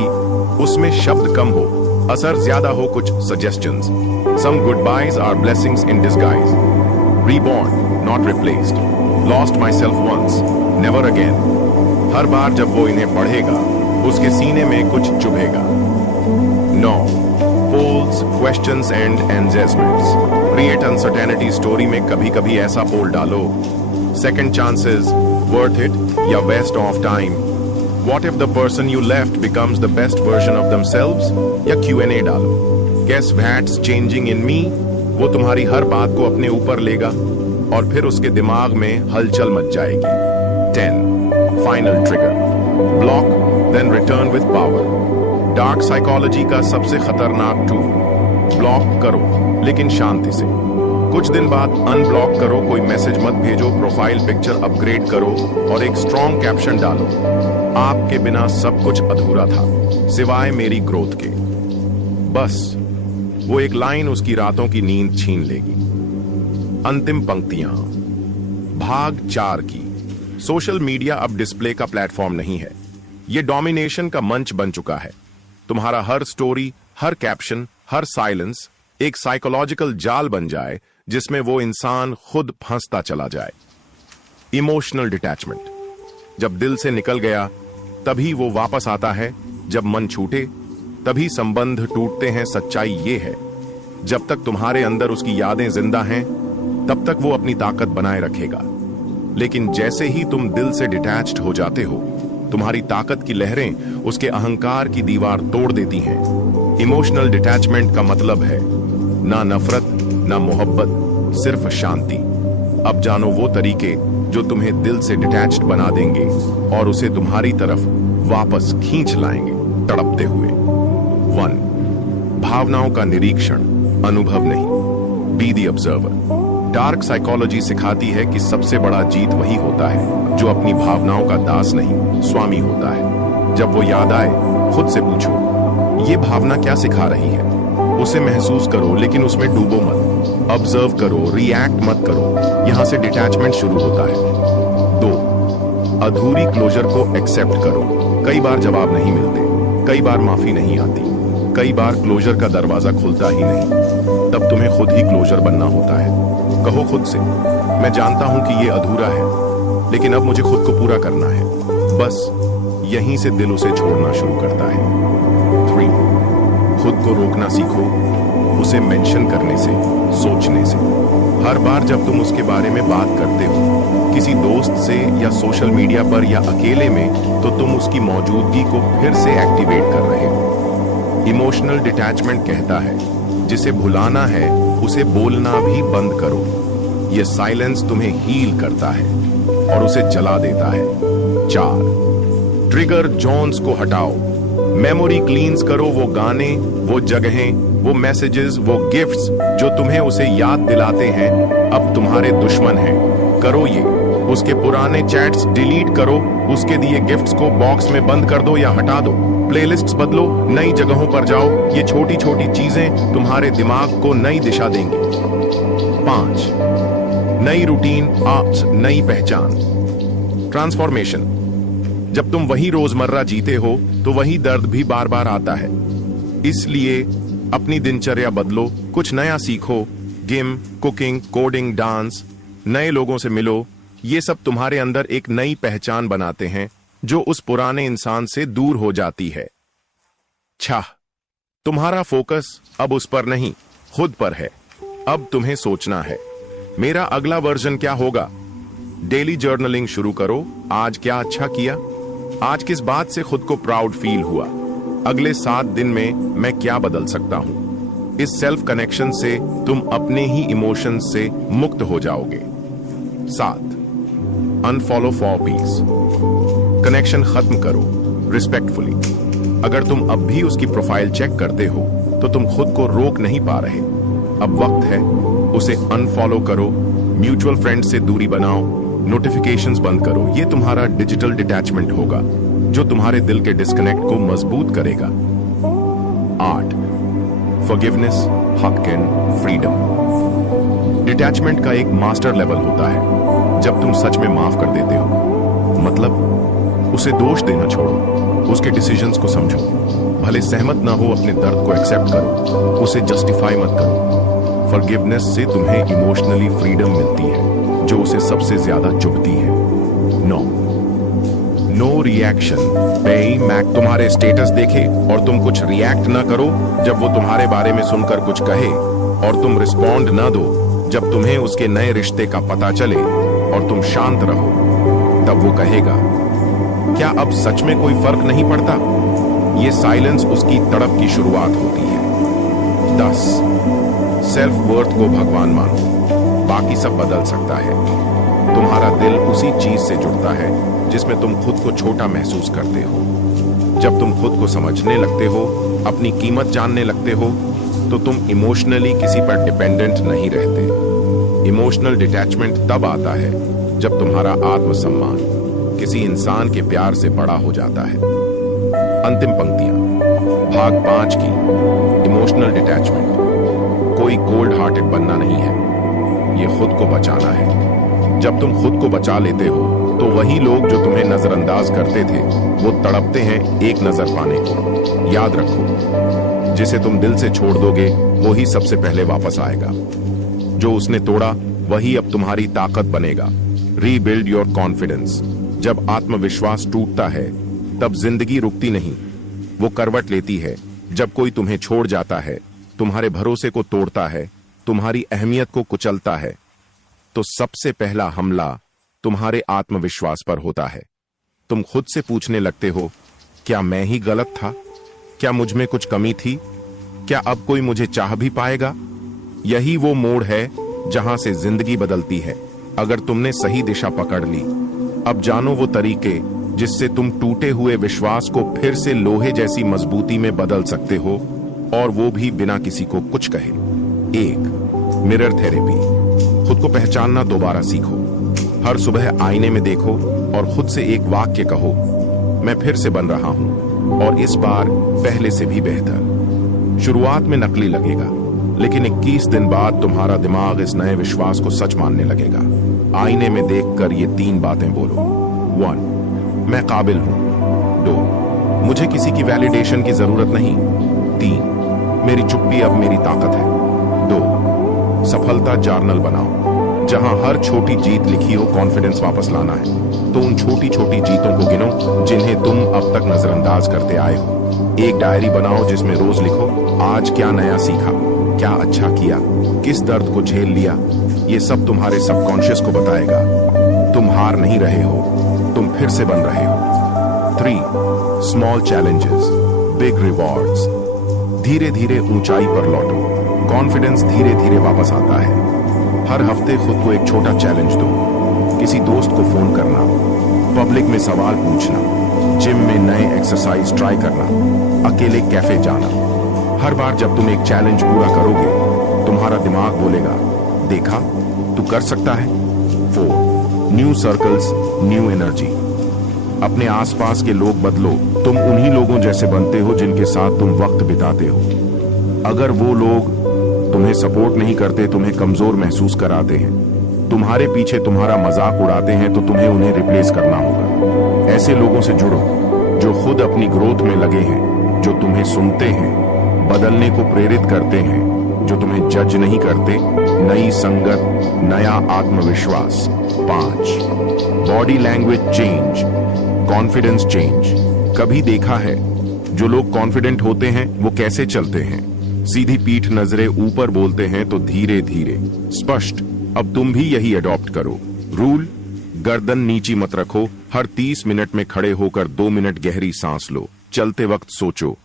उसमें शब्द कम हो, असर ज्यादा हो। कुछ suggestions, some good byes are blessings in disguise, reborn not replaced, lost myself once never again. हर बार जब वो इन्हें पढ़ेगा उसके सीने में कुछ चुभेगा। 9. Polls, questions and engagements, create uncertainty. Story में कभी कभी ऐसा पोल डालो, सेकंड चांसेस, वर्थ इट या waste of time, what if the person you left becomes the best version of themselves, या Q&A डालो, गेस दैट्स चेंजिंग इन मी। वो तुम्हारी हर बात को अपने ऊपर लेगा और फिर उसके दिमाग में हलचल मच जाएगी। 10. Final trigger, block then return with power. Dark psychology का सबसे खतरनाक टूल, ब्लॉक करो लेकिन शांति से। कुछ दिन बाद अनब्लॉक करो, कोई मैसेज मत भेजो, प्रोफाइल पिक्चर अपग्रेड करो और एक स्ट्रॉन्ग कैप्शन डालो, आपके बिना सब कुछ अधूरा था सिवाय मेरी ग्रोथ के। बस वो एक लाइन उसकी रातों की नींद छीन लेगी। अंतिम पंक्तियां, भाग 4 की। सोशल मीडिया अब डिस्प्ले का प्लेटफॉर्म नहीं है, ये डोमिनेशन का मंच बन चुका है। तुम्हारा हर स्टोरी, हर कैप्शन, हर साइलेंस एक साइकोलॉजिकल जाल बन जाए जिसमें वो इंसान खुद फंसता चला जाए। इमोशनल डिटैचमेंट, जब दिल से निकल गया तभी वो वापस आता है, जब मन छूटे तभी संबंध टूटते हैं। सच्चाई ये है, जब तक तुम्हारे अंदर उसकी यादें जिंदा हैं तब तक वो अपनी ताकत बनाए रखेगा, लेकिन जैसे ही तुम दिल से डिटैच्ड हो जाते हो, तुम्हारी ताकत की लहरें उसके अहंकार की दीवार तोड़ देती हैं। इमोशनल डिटैचमेंट का मतलब है ना नफरत ना मोहब्बत, सिर्फ शांति। अब जानो वो तरीके जो तुम्हें दिल से डिटैच्ड बना देंगे और उसे तुम्हारी तरफ वापस खींच लाएंगे तड़पते हुए। 1. भावनाओं का निरीक्षण, अनुभव नहीं। Be the observer. Dark psychology सिखाती है कि सबसे बड़ा जीत वही होता है जो अपनी भावनाओं का दास नहीं, स्वामी होता है। जब वो याद आए, खुद से पूछो, ये भावना क्या सिखा रही है? उसे महसूस करो लेकिन उसमें डूबो मत। ऑब्जर्व करो, रिएक्ट मत करो। यहां से डिटैचमेंट शुरू होता है। 2, अधूरी क्लोजर को एक्सेप्ट करो। कई बार जवाब नहीं मिलते, कई बार माफी नहीं आती, कई बार क्लोजर का दरवाजा खुलता ही नहीं। तब तुम्हें खुद ही क्लोजर बनना होता है। कहो खुद से, मैं जानता हूं कि ये अधूरा है, लेकिन अब मुझे खुद को पूरा करना है। बस यहीं से दिल उसे छोड़ना शुरू करता है। 3, खुद को रोकना सीखो, उसे मेंशन करने से, सोचने से। हर बार जब तुम उसके बारे में बात करते हो, किसी दोस्त से या सोशल मीडिया पर या अकेले में, तो तुम उसकी मौजूदगी को फिर से एक्टिवेट कर रहे हो। इमोशनल डिटैचमेंट कहता है, जिसे भुलाना है उसे बोलना भी बंद करो। यह साइलेंस तुम्हें हील करता है और उसे जला देता है। 4, ट्रिगर जोन्स को हटाओ। मेमोरी क्लींस करो वो गाने, वो जगहें, वो मैसेजेस, वो गिफ्ट्स जो तुम्हें उसे याद दिलाते हैं अब तुम्हारे दुश्मन हैं। करो ये। उसके पुराने चैट्स डिलीट करो, उसके दिए गिफ्ट्स को बॉक्स में बंद कर दो या हटा दो। प्लेलिस्ट्स बदलो, नई जगहों पर जाओ। ये छोटी छोटी चीजें तुम्हारे दिमाग को नई दिशा देंगी। 5, नई रूटीन, आज नई पहचान। ट्रांसफॉर्मेशन। जब तुम वही रोजमर्रा जीते हो तो वही दर्द भी बार बार आता है। इसलिए अपनी दिनचर्या बदलो, कुछ नया सीखो। गेम, कुकिंग, कोडिंग, डांस, नए लोगों से मिलो। ये सब तुम्हारे अंदर एक नई पहचान बनाते हैं जो उस पुराने इंसान से दूर हो जाती है। 6, तुम्हारा फोकस अब उस पर नहीं, खुद पर है। अब तुम्हें सोचना है, मेरा अगला वर्जन क्या होगा। डेली जर्नलिंग शुरू करो। आज क्या अच्छा किया, आज किस बात से खुद को प्राउड फील हुआ, अगले 7 दिन में मैं क्या बदल सकता हूं। इस सेल्फ कनेक्शन से तुम अपने ही इमोशंस से मुक्त हो जाओगे। 7, अनफॉलो फॉर पीस। कनेक्शन खत्म करो रिस्पेक्टफुली। अगर तुम अब भी उसकी प्रोफाइल चेक करते हो तो तुम खुद को रोक नहीं पा रहे। अब वक्त है उसे अनफॉलो करो, म्यूचुअल फ्रेंड से दूरी बनाओ, नोटिफिकेशंस बंद करो। ये तुम्हारा डिजिटल डिटैचमेंट होगा जो तुम्हारे दिल के डिस्कनेक्ट को मजबूत करेगा। 8, फॉरगिवनेस, हक एंड फ्रीडम। डिटैचमेंट का एक मास्टर लेवल होता है जब तुम सच में माफ कर देते हो। मतलब उसे दोष देना छोड़ो, उसके डिसीजंस को समझो। भले सहमत ना हो, अपने दर्द को एक्सेप्ट करो, उसे जस्टिफाई मत करो। फॉरगिवनेस से तुम्हें इमोशनली फ्रीडम मिलती है जो उसे सबसे ज्यादा चुभती है। No reaction. मैक तुम्हारे स्टेटस देखे और तुम कुछ रिएक्ट ना करो जब वो तुम्हारे बारे में सुनकर कुछ कहे, और तुम रिस्पॉन्ड ना दो जब तुम्हें उसके नए रिश्ते का पता चले, और तुम शांत रहो। तब वो कहेगा, क्या अब सच में कोई फर्क नहीं पड़ता। ये साइलेंस उसकी तड़प की शुरुआत होती है। 10, सेल्फ वर्थ को भगवान मानो, बाकी सब बदल सकता है। तुम्हारा दिल उसी चीज से जुड़ता है जिसमें तुम खुद को छोटा महसूस करते हो। जब तुम खुद को समझने लगते हो, अपनी कीमत जानने लगते हो, तो तुम इमोशनली किसी पर डिपेंडेंट नहीं रहते। इमोशनल डिटैचमेंट तब आता है जब तुम्हारा आत्मसम्मान किसी इंसान के प्यार से बड़ा हो जाता है। अंतिम पंक्तियां भाग 5 की। इमोशनल डिटैचमेंट कोई कोल्ड हार्टेड बनना नहीं है, ये खुद को बचाना है। जब तुम खुद को बचा लेते हो तो वही लोग जो तुम्हें नजरअंदाज करते थे वो तड़पते हैं एक नजर पाने को। याद रखो, जिसे तुम दिल से छोड़ दोगे वो ही सबसे पहले वापस आएगा। जो उसने तोड़ा वही अब तुम्हारी ताकत बनेगा। Rebuild your confidence. जब आत्मविश्वास टूटता है तब जिंदगी रुकती नहीं, वो करवट लेती है। जब कोई तुम्हें छोड़ जाता है, तुम्हारे भरोसे को तोड़ता है, तुम्हारी अहमियत को कुचलता है, तो सबसे पहला हमला तुम्हारे आत्मविश्वास पर होता है। तुम खुद से पूछने लगते हो, क्या मैं ही गलत था? क्या मुझ में कुछ कमी थी? क्या अब कोई मुझे चाह भी पाएगा? यही वो मोड़ है जहां से जिंदगी बदलती है अगर तुमने सही दिशा पकड़ ली। अब जानो वो तरीके जिससे तुम टूटे हुए विश्वास को फिर से लोहे जैसी मजबूती में बदल सकते हो, और वो भी बिना किसी को कुछ कहे। 1, मिरर थेरेपी। खुद को पहचानना दोबारा सीखो। हर सुबह आईने में देखो और खुद से एक वाक्य कहो, मैं फिर से बन रहा हूं और इस बार पहले से भी बेहतर। शुरुआत में नकली लगेगा, लेकिन 21 दिन बाद तुम्हारा दिमाग इस नए विश्वास को सच मानने लगेगा। आईने में देखकर ये 3 बातें बोलो। 1, मैं काबिल हूं। 2, मुझे किसी की वैलिडेशन की जरूरत नहीं। 3, मेरी चुप्पी अब मेरी ताकत है। 2, सफलता जर्नल बनाओ, जहां हर छोटी जीत लिखी हो। कॉन्फिडेंस वापस लाना है तो उन छोटी छोटी जीतों को गिनो जिन्हें तुम अब तक नजरअंदाज करते आए हो। एक डायरी बनाओ जिसमें रोज लिखो, आज क्या नया सीखा, क्या अच्छा किया, किस दर्द को झेल लिया। ये सब तुम्हारे सबकॉन्शियस को बताएगा तुम हार नहीं रहे हो, तुम फिर से बन रहे हो। 3, स्मॉल चैलेंजेस, बिग रिवॉर्ड्स। धीरे धीरे ऊंचाई पर लौटो। कॉन्फिडेंस धीरे धीरे वापस आता है। हर हफ्ते खुद को एक छोटा चैलेंज दो। किसी दोस्त को फोन करना, पब्लिक में सवाल पूछना, जिम में नए एक्सरसाइज ट्राई करना, अकेले कैफे जाना। हर बार जब तुम एक चैलेंज पूरा करोगे, तुम्हारा दिमाग बोलेगा, देखा तू कर सकता है। 4, न्यू सर्कल्स, न्यू एनर्जी। अपने आसपास के लोग बदलो। तुम उन्हीं लोगों जैसे बनते हो जिनके साथ तुम वक्त बिताते हो। अगर वो लोग तुम्हें सपोर्ट नहीं करते, तुम्हें कमजोर महसूस कराते हैं, तुम्हारे पीछे तुम्हारा मजाक उड़ाते हैं, तो तुम्हें उन्हें रिप्लेस करना होगा। ऐसे लोगों से जुड़ो जो खुद अपनी ग्रोथ में लगे हैं, जो तुम्हें सुनते हैं, बदलने को प्रेरित करते हैं, जो तुम्हें जज नहीं करते। नई संगत, नया आत्मविश्वास। 5, body language change, confidence change. कभी देखा है जो लोग कॉन्फिडेंट होते हैं वो कैसे चलते हैं? सीधी पीठ, नजरें ऊपर, बोलते हैं तो धीरे धीरे, स्पष्ट। अब तुम भी यही अडॉप्ट करो। रूल, गर्दन नीची मत रखो। हर 30 मिनट में खड़े होकर 2 मिनट गहरी सांस लो। चलते वक्त सोचो,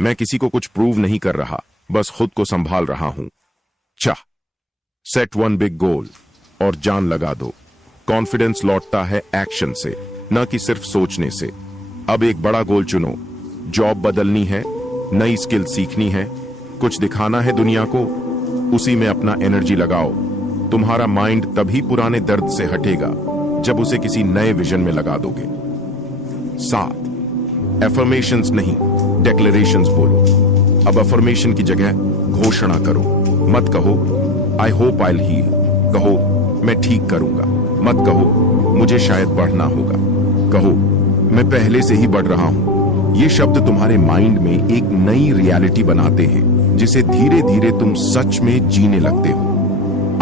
मैं किसी को कुछ प्रूव नहीं कर रहा, बस खुद को संभाल रहा हूं। सेट 1 बिग गोल और जान लगा दो। कॉन्फिडेंस लौटता है एक्शन से, न कि सिर्फ सोचने से। अब एक बड़ा गोल चुनो। जॉब बदलनी है, नई स्किल सीखनी है, कुछ दिखाना है दुनिया को, उसी में अपना एनर्जी लगाओ। तुम्हारा माइंड तभी पुराने दर्द से हटेगा जब उसे किसी नए विजन में लगा दोगे। 7, एफर्मेशंस नहीं, डेक्लेरेशंस बोलो। अब अफर्मेशन की जगह घोषणा करो। मत कहो I hope I will heal, कहो मैं ठीक करूंगा। मत कहो मुझे शायद बढ़ना होगा, कहो मैं पहले से ही बढ़ रहा हूं। ये शब्द तुम्हारे माइंड में एक नई रियलिटी बनाते हैं जिसे धीरे धीरे तुम सच में जीने लगते हो।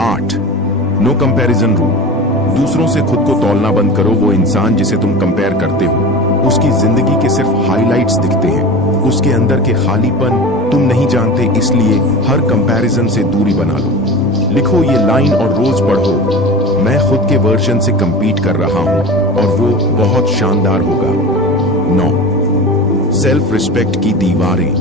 8, नो कंपैरिजन रूल। दूसरों से खुद को तौलना बंद करो। वो इंसान जिसे तुम कंपेयर करते हो, उसकी जिंदगी के सिर्फ हाइलाइट्स दिखते हैं, उसके अंदर के खालीपन तुम नहीं जानते। इसलिए हर कंपैरिजन से दूरी बना लो। लिखो ये लाइन और रोज पढ़ो, मैं खुद के वर्जन से कंपीट कर रहा हूं और वो बहुत शानदार होगा। 9, सेल्फ रिस्पेक्ट की दीवारें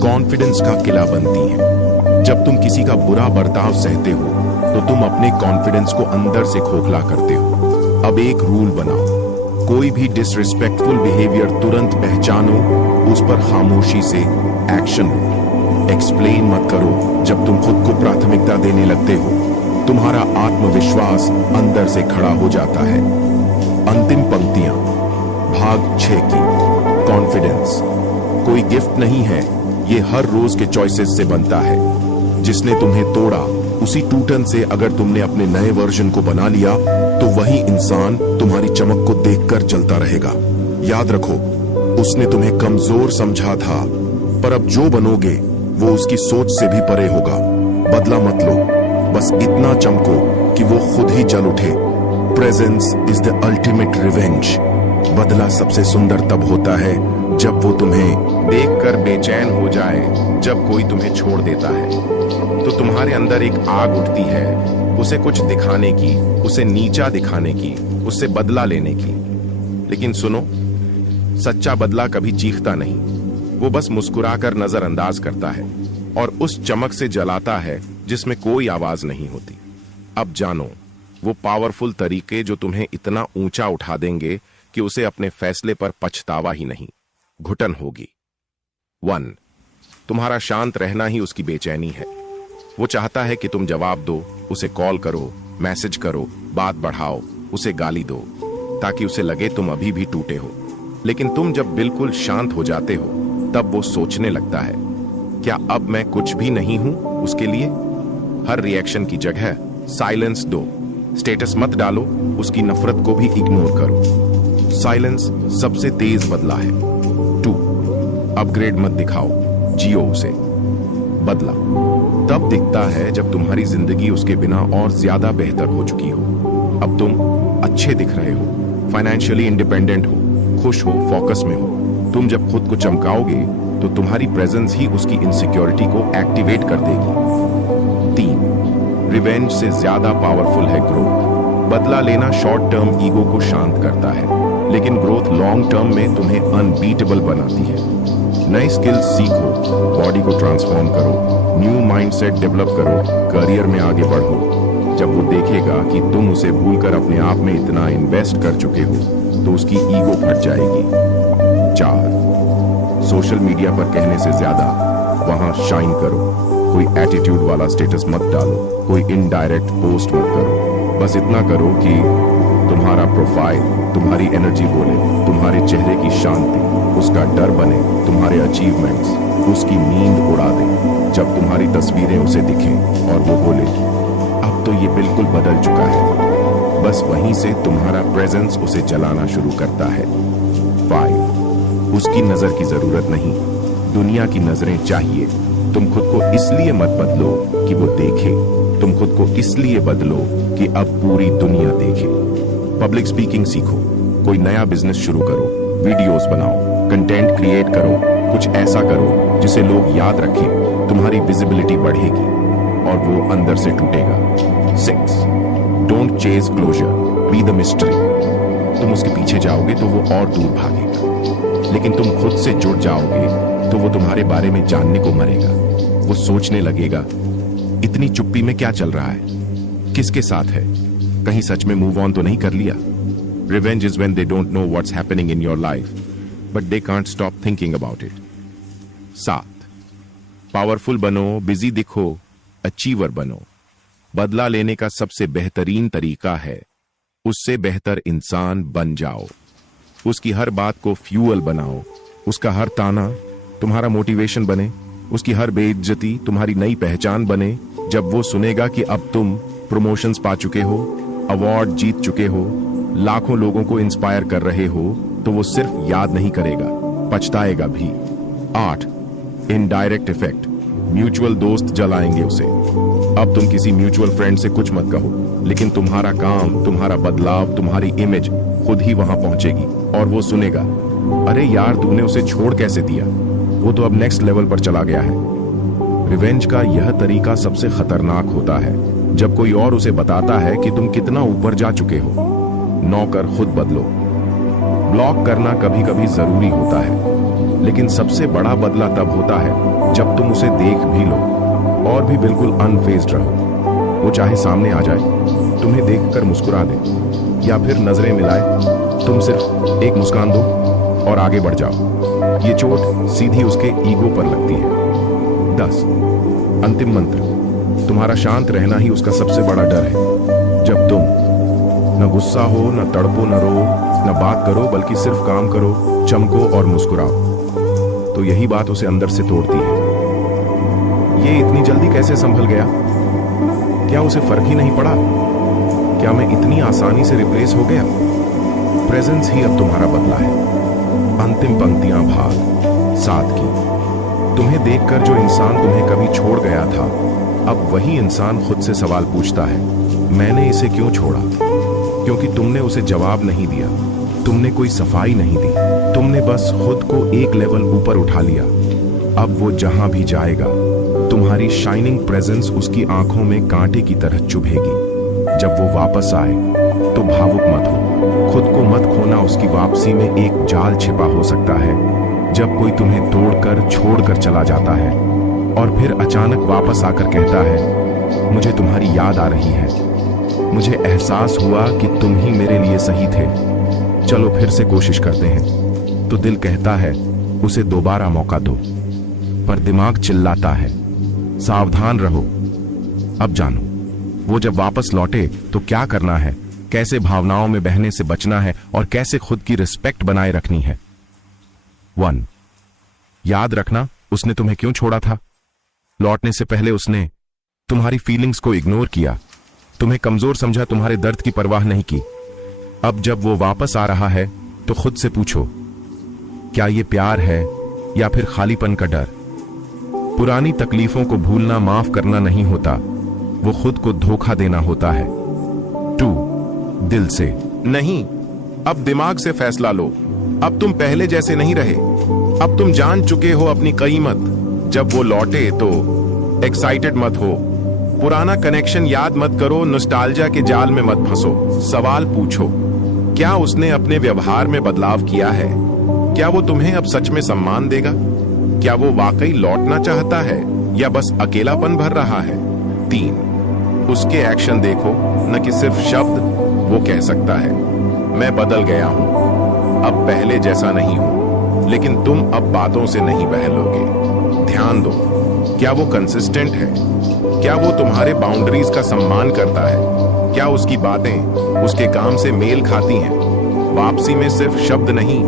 कॉन्फिडेंस का किला बनती हैं। जब तुम किसी का बुरा बर्ताव सहते हो तो तुम अपने कॉन्फिडेंस को अंदर से खोखला करते हो। अब एक रूल बनाओ, कोई भी डिसरिस्पेक्टफुल बिहेवियर तुरंत पहचानो, उस पर खामोशी से एक्शन लो। एक्सप्लेन मत करो। जब तुम खुद को प्राथमिकता देने लगते हो, तुम्हारा आत्मविश्वास अंदर से खड़ा हो जाता है। अंतिम पंक्तियां, भाग 6 की। कॉन्फिडेंस कोई गिफ्ट नहीं है, ये हर रोज के चॉइसेस से बनता है। जिसने तुम्हें तोड़ा, उसी टूटन से अगर तुमने अपने नए वर्जन को बना लिया, तो वही इंसान तुम्हारी चमक को देखकर जलता रहेगा। याद रखो, उसने तुम्हें कमजोर समझा था, पर अब जो बनोगे वो उसकी सोच से भी परे होगा। बदला मत लो, बस इतना चमको कि वो खुद ही जल उठे। Presence is the ultimate revenge. बदला सबसे सुंदर तब होता है जब वो तुम्हें देखकर बेचैन हो जाए, जब कोई तुम्हें छोड़ देता है। तो तुम्हारे अंदर एक आग उठती है, उसे कुछ दिखाने की, उसे नीचा दिखाने की, उससे बदला लेने की। लेकिन सुनो, सच्चा बदला कभी चीखता नहीं, वो बस मुस्कुराकर नजरअंदाज करता है और उस चमक से जलाता है जिसमें कोई आवाज नहीं होती। अब जानो वो पावरफुल तरीके जो तुम्हें इतना ऊंचा उठा देंगे कि उसे अपने फैसले पर पछतावा ही नहीं, घुटन होगी। 1, तुम्हारा शांत रहना ही उसकी बेचैनी है। वो चाहता है कि तुम जवाब दो, उसे कॉल करो, मैसेज करो, बात बढ़ाओ, उसे गाली दो, ताकि उसे लगे तुम अभी भी टूटे हो। लेकिन तुम जब बिल्कुल शांत हो जाते हो, तब वो सोचने लगता है, क्या अब मैं कुछ भी नहीं हूं उसके लिए? हर रिएक्शन की जगह साइलेंस दो। स्टेटस मत डालो, उसकी नफरत को भी इग्नोर करो। साइलेंस सबसे तेज बदला है। 2, अपग्रेड मत दिखाओ, जियो उसे। बदला तब दिखता है जब तुम्हारी जिंदगी उसके बिना और ज्यादा बेहतर हो चुकी हो। अब तुम अच्छे दिख रहे हो, फाइनेंशियली इंडिपेंडेंट हो, खुश हो, फोकस में हो। तुम जब खुद को चमकाओगे तो तुम्हारी प्रेजेंस ही उसकी इनसिक्योरिटी को एक्टिवेट कर देगी। 3, रिवेंज से ज्यादा पावरफुल है ग्रोथ। बदला लेना शॉर्ट टर्म ईगो को शांत करता है, लेकिन ग्रोथ लॉन्ग टर्म में तुम्हें अनबीटेबल बनाती है। नए स्किल्स सीखो, बॉडी को ट्रांसफॉर्म करो, न्यू माइंडसेट डेवलप करो, करियर में आगे बढ़ो। जब वो देखेगा कि तुम उसे भूलकर अपने आप में इतना इन्वेस्ट कर चुके हो तो उसकी ईगो फट जाएगी। 4, सोशल मीडिया पर कहने से ज्यादा वहां शाइन करो। कोई एटीट्यूड वाला स्टेटस मत डालो, कोई इनडायरेक्ट पोस्ट मत करो। बस इतना करो कि तुम्हारा प्रोफाइल तुम्हारी एनर्जी बोले, तुम्हारे चेहरे की शांति उसका डर बने, तुम्हारे अचीवमेंट्स उसकी नींद उड़ा दे। जब तुम्हारी तस्वीरें उसे दिखें और वो बोले अब तो ये बिल्कुल बदल चुका है, बस वहीं से तुम्हारा प्रेजेंस उसे जलाना शुरू करता है। 5, उसकी नजर की जरूरत नहीं, दुनिया की नजरें चाहिए। तुम खुद को इसलिए मत बदलो कि वो देखे, तुम खुद को इसलिए बदलो कि अब पूरी दुनिया देखे। पब्लिक स्पीकिंग सीखो, कोई नया बिजनेस शुरू करो, वीडियोस बनाओ, कंटेंट क्रिएट करो, कुछ ऐसा करो जिसे लोग याद रखें। तुम्हारी विजिबिलिटी बढ़ेगी और वो अंदर से टूटेगा। 6, don't chase closure, be the mystery. तुम उसके पीछे जाओगे तो वो और दूर भागेगा, लेकिन तुम खुद से जुड़ जाओगे तो वो तुम्हारे बारे में जानने को मरेगा। वो सोचने लगेगा इतनी चुप्पी में क्या चल रहा है, किसके साथ है, कहीं सच में मूव ऑन तो नहीं कर लिया। Revenge is when they don't know what's happening in your life, but they can't stop thinking about it. 7, powerful बनो, बिजी दिखो, अचीवर बनो। बदला लेने का सबसे बेहतरीन तरीका है उससे बेहतर इंसान बन जाओ। उसकी हर बात को फ्यूअल बनाओ, उसका हर ताना तुम्हारा मोटिवेशन बने, उसकी हर बेइज्जती तुम्हारी नई पहचान बने। जब वो सुनेगा कि अब तुम प्रमोशंस पा चुके हो, अवार्ड जीत चुके हो, लाखों लोगों को इंस्पायर कर रहे हो, तो वो सिर्फ याद नहीं करेगा, पछताएगा भी। 8, इनडायरेक्ट इफेक्ट, म्यूचुअल दोस्त जलाएंगे उसे। अब तुम किसी म्यूचुअल फ्रेंड से कुछ मत कहो, लेकिन तुम्हारा काम, तुम्हारा बदलाव, तुम्हारी इमेज खुद ही वहां पहुंचेगी और वो सुनेगा, अरे यार तूने उसे छोड़ कैसे दिया, वो तो अब नेक्स्ट लेवल पर चला गया है। रिवेंज का यह तरीका सबसे खतरनाक होता है जब कोई और उसे बताता है कि तुम कितना ऊपर जा चुके हो। नौकर खुद बदलो। ब्लॉक करना कभी कभी जरूरी होता है, लेकिन सबसे बड़ा बदला तब होता है जब तुम उसे देख भी लो और भी बिल्कुल अनफेज्ड रहो। वो चाहे सामने आ जाए, तुम्हें देखकर मुस्कुरा दे या फिर नजरें मिलाए, तुम सिर्फ एक मुस्कान दो और आगे बढ़ जाओ। ये चोट सीधी उसके ईगो पर लगती है। 10, अंतिम मंत्र, तुम्हारा शांत रहना ही उसका सबसे बड़ा डर है। जब तुम न गुस्सा हो, न तड़पो, न रो, न बात करो, बल्कि सिर्फ काम करो, चमको और मुस्कुराओ, तो यही बात उसे अंदर से तोड़ती है। ये इतनी जल्दी कैसे संभल गया? क्या उसे फर्क ही नहीं पड़ा? क्या मैं इतनी आसानी से रिप्लेस हो गया? प्रेजेंस ही अब तुम्हारा बदला है। अंतिम पंक्तियां भाग 7 की। तुम्हें देखकर जो इंसान तुम्हें कभी छोड़ गया था, अब वही इंसान खुद से सवाल पूछता है, मैंने इसे क्यों छोड़ा? क्योंकि तुमने उसे जवाब नहीं दिया, तुमने कोई सफाई नहीं दी, तुमने बस खुद को एक लेवल ऊपर उठा लिया। अब वो जहां भी जाएगा, तुम्हारी शाइनिंग प्रेजेंस उसकी आंखों में कांटे की तरह चुभेगी। जब वो वापस आए तो भावुक मत हो, खुद को मत खोना। उसकी वापसी में एक जाल छिपा हो सकता है। जब कोई तुम्हें तोड़कर छोड़कर चला जाता है और फिर अचानक वापस आकर कहता है, मुझे तुम्हारी याद आ रही है, मुझे एहसास हुआ कि तुम ही मेरे लिए सही थे, चलो फिर से कोशिश करते हैं, तो दिल कहता है उसे दोबारा मौका दो। पर दिमाग चिल्लाता है, सावधान रहो। अब जानो वो जब वापस लौटे तो क्या करना है, कैसे भावनाओं में बहने से बचना है और कैसे खुद की रिस्पेक्ट बनाए रखनी है। 1, याद रखना उसने तुम्हें क्यों छोड़ा था। लौटने से पहले उसने तुम्हारी फीलिंग्स को इग्नोर किया, तुम्हें कमजोर समझा, तुम्हारे दर्द की परवाह नहीं की। अब जब वो वापस आ रहा है तो खुद से पूछो, क्या ये प्यार है या फिर खालीपन का डर? पुरानी तकलीफों को भूलना माफ करना नहीं होता, वो खुद को धोखा देना होता है। 2. दिल से नहीं, अब दिमाग से फैसला लो। अब तुम पहले जैसे नहीं रहे। अब तुम जान चुके हो अपनी कीमत। जब वो लौटे तो एक्साइटेड मत हो, पुराना कनेक्शन याद मत करो, नॉस्टैल्जिया के जाल में मत फंसो। सवाल पूछो, क्या उसने अपने व्यवहार में बदलाव किया है? क्या वो तुम्हें अब सच में सम्मान देगा? क्या वो वाकई लौटना चाहता है या बस अकेलापन भर रहा है? 3. उसके एक्शन देखो, न कि सिर्फ शब्द। वो कह सकता है, मैं बदल गया हूं, अब पहले जैसा नहीं हूं, लेकिन तुम अब बातों से नहीं बहलोगे। ध्यान दो, क्या वो कंसिस्टेंट है? क्या वो तुम्हारे बाउंड्रीज का सम्मान करता है? क्या उसकी बातें उसके काम से मेल खाती हैं? वापसी में सिर्फ शब्द नहीं,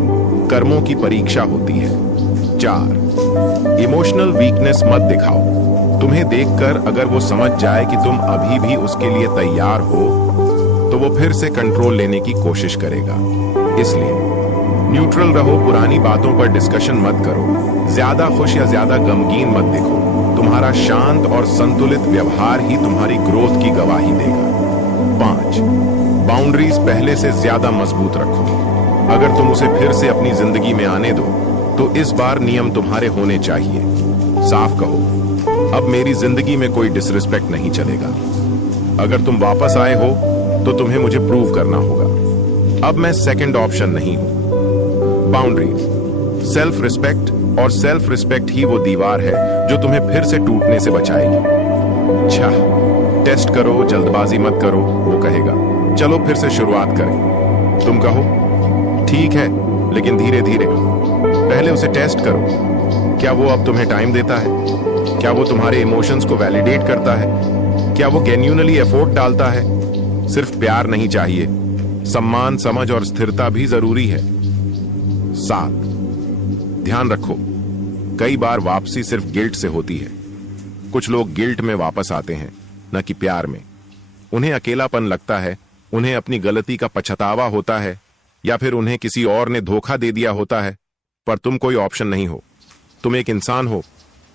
कर्मों की परीक्षा होती है। 4. इमोशनल वीकनेस मत दिखाओ। तुम्हें देखकर अगर वो समझ जाए कि तुम अभी भी उसके लिए तैयार हो, तो वो फिर से कंट्रोल लेने की कोशिश करेगा। इसलिए न्यूट्रल रहो, पुरानी बातों पर डिस्कशन मत करो, ज्यादा खुश या ज्यादा गमगीन मत दिखो। तुम्हारा शांत और संतुलित व्यवहार ही तुम्हारी ग्रोथ की गवाही देगा। 5. बाउंड्रीज पहले से ज्यादा मजबूत रखो। अगर तुम उसे फिर से अपनी जिंदगी में आने दो, तो इस बार नियम तुम्हारे होने चाहिए। साफ कहो, अब मेरी जिंदगी में कोई डिसरिस्पेक्ट नहीं चलेगा। अगर तुम वापस आए हो तो तुम्हें मुझे प्रूव करना होगा। अब मैं सेकंड ऑप्शन नहीं हूं। बाउंड्रीज, सेल्फ रिस्पेक्ट, और सेल्फ रिस्पेक्ट ही वो दीवार है जो तुम्हें फिर से टूटने से बचाएगी। अच्छा, टेस्ट करो, जल्दबाजी मत करो, वो कहेगा। चलो फिर से शुरुआत करें। तुम कहो, ठीक है, लेकिन धीरे धीरे। पहले उसे टेस्ट करो, क्या वो अब तुम्हें टाइम देता है? क्या वो तुम्हारे इमोशंस को वैलिडेट करता है? क्या वो जेन्युइनली एफर्ट डालता है? सिर्फ प्यार नहीं चाहिए, सम्मान, समझ और स्थिरता भी जरूरी है। 7. ध्यान रखो, कई बार वापसी सिर्फ गिल्ट से होती है। कुछ लोग गिल्ट में वापस आते हैं, न कि प्यार में। उन्हें अकेलापन लगता है, उन्हें अपनी गलती का पछतावा होता है, या फिर उन्हें किसी और ने धोखा दे दिया होता है। पर तुम कोई ऑप्शन नहीं हो। तुम एक इंसान हो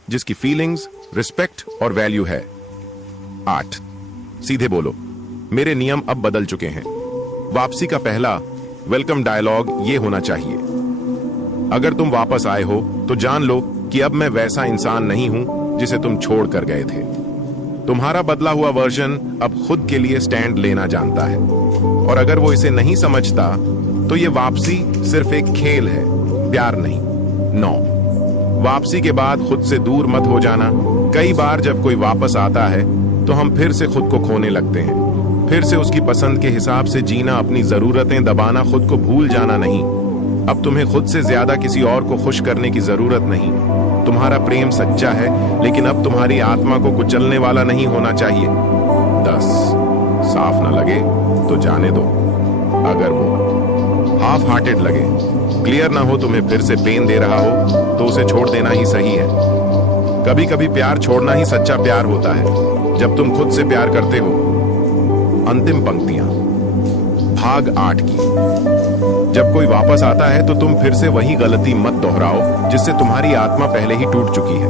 जिसकी फीलिंग्स, रिस्पेक्ट और वैल्यू है। 8. सीधे बोलो, मेरे नियम अब बदल चुके हैं। वापसी का पहला वेलकम डायलॉग ये होना चाहिए, अगर तुम वापस आए हो तो जान लो कि अब मैं वैसा इंसान नहीं हूं जिसे तुम छोड़ कर गए थे। तुम्हारा बदला हुआ वर्जन अब खुद के लिए स्टैंड लेना जानता है। और अगर वो इसे नहीं समझता तो ये वापसी सिर्फ एक खेल है, प्यार नहीं। 9. वापसी के बाद खुद से दूर मत हो जाना। कई बार जब कोई वापस आता है तो हम फिर से खुद को खोने लगते हैं। फिर से उसकी पसंद के हिसाब से जीना, अपनी जरूरतें दबाना, खुद को भूल जाना नहीं। अब तुम्हें खुद से ज्यादा किसी और को खुश करने की जरूरत नहीं। तुम्हारा प्रेम सच्चा है, लेकिन अब तुम्हारी आत्मा को कुचलने वाला नहीं होना चाहिए। 10. साफ ना लगे तो जाने दो। अगर वो हाफ हार्टेड लगे, क्लियर ना हो, तुम्हें फिर से पेन दे रहा हो, तो उसे छोड़ देना ही सही है। कभी कभी प्यार छोड़ना ही सच्चा प्यार होता है, जब तुम खुद से प्यार करते हो। अंतिम पंक्तियां भाग 8 की। जब कोई वापस आता है तो तुम फिर से वही गलती मत दोहराओ जिससे तुम्हारी आत्मा पहले ही टूट चुकी है।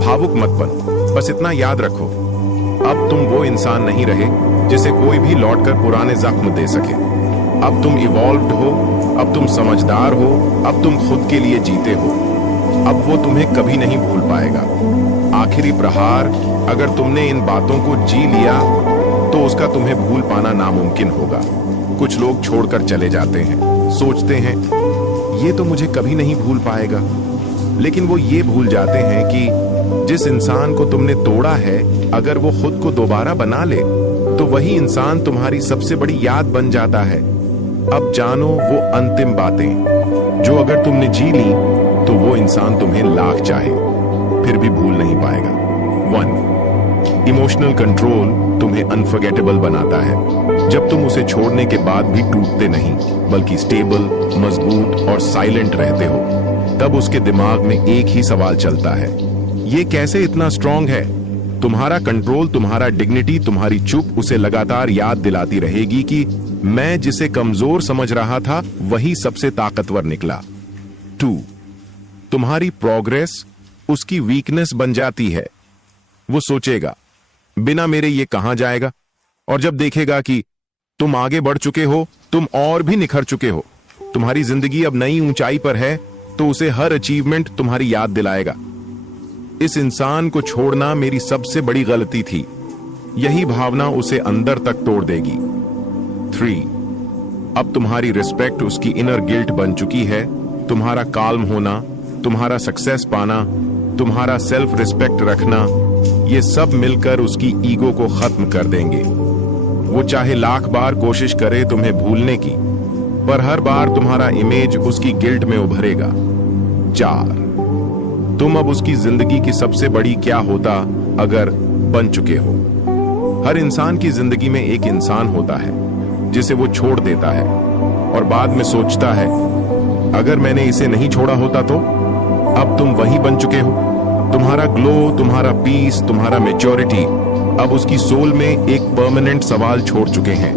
भावुक मत बनो, बस इतना याद रखो, अब तुम वो इंसान नहीं रहे जिसे कोई भी लौटकर पुराने जख्म दे सके। अब तुम इवॉल्व्ड हो, अब तुम समझदार हो, अब तुम खुद के लिए जीते हो। अब वो तुम्हें कभी नहीं भूल पाएगा। आखिरी प्रहार, अगर तुमने इन बातों को जी लिया तो उसका तुम्हें भूल पाना नामुमकिन होगा। कुछ लोग छोड़कर चले जाते हैं, सोचते हैं ये तो मुझे कभी नहीं भूल पाएगा, लेकिन वो ये भूल जाते हैं कि जिस इंसान को तुमने तोड़ा है, अगर वो खुद को दोबारा बना ले तो वही इंसान तुम्हारी सबसे बड़ी याद बन जाता है। अब जानो वो अंतिम बातें जो अगर तुमने जी ली तो वो इंसान तुम्हें लाख चाहे फिर भी भूल नहीं पाएगा। 1. इमोशनल कंट्रोल तुम्हें अनफॉरगेटेबल बनाता है। जब तुम उसे छोड़ने के बाद भी टूटते नहीं, बल्कि स्टेबल, मजबूत और साइलेंट रहते हो, तब उसके दिमाग में एक ही सवाल चलता है, ये कैसे इतना स्ट्रांग है? तुम्हारा कंट्रोल, तुम्हारा डिग्निटी, तुम्हारी चुप उसे लगातार याद दिलाती रहेगी कि मैं जिसे कमजोर समझ रहा था वही सबसे ताकतवर निकला। 2, तुम्हारी प्रोग्रेस उसकी वीकनेस बन जाती है। वो सोचेगा बिना मेरे ये कहां जाएगा, और जब देखेगा कि तुम आगे बढ़ चुके हो, तुम और भी निखर चुके हो, तुम्हारी जिंदगी अब नई ऊंचाई पर है, तो उसे हर अचीवमेंट तुम्हारी याद दिलाएगा। इस इंसान को छोड़ना मेरी सबसे बड़ी गलती थी। यही भावना उसे अंदर तक तोड़ देगी। 3, अब तुम्हारी रिस्पेक्ट उसकी इनर गिल्ट बन चुकी है। तुम्हारा काल्म होना, तुम्हारा सक्सेस पाना, तुम्हारा सेल्फ रिस्पेक्ट रखना, ये सब मिलकर उसकी ईगो को खत्म कर देंगे। वो चाहे लाख बार कोशिश करे तुम्हें भूलने की, पर हर बार तुम्हारा इमेज उसकी गिल्ट में उभरेगा। 4, तुम अब उसकी जिंदगी की सबसे बड़ी क्या होता अगर बन चुके हो। हर इंसान की जिंदगी में एक इंसान होता है जिसे वो छोड़ देता है और बाद में सोचता है अगर मैंने इसे नहीं छोड़ा होता तो। अब तुम वही बन चुके हो। तुम्हारा ग्लो, तुम्हारा पीस, तुम्हारा मैच्योरिटी अब उसकी सोल में एक परमानेंट सवाल छोड़ चुके हैं।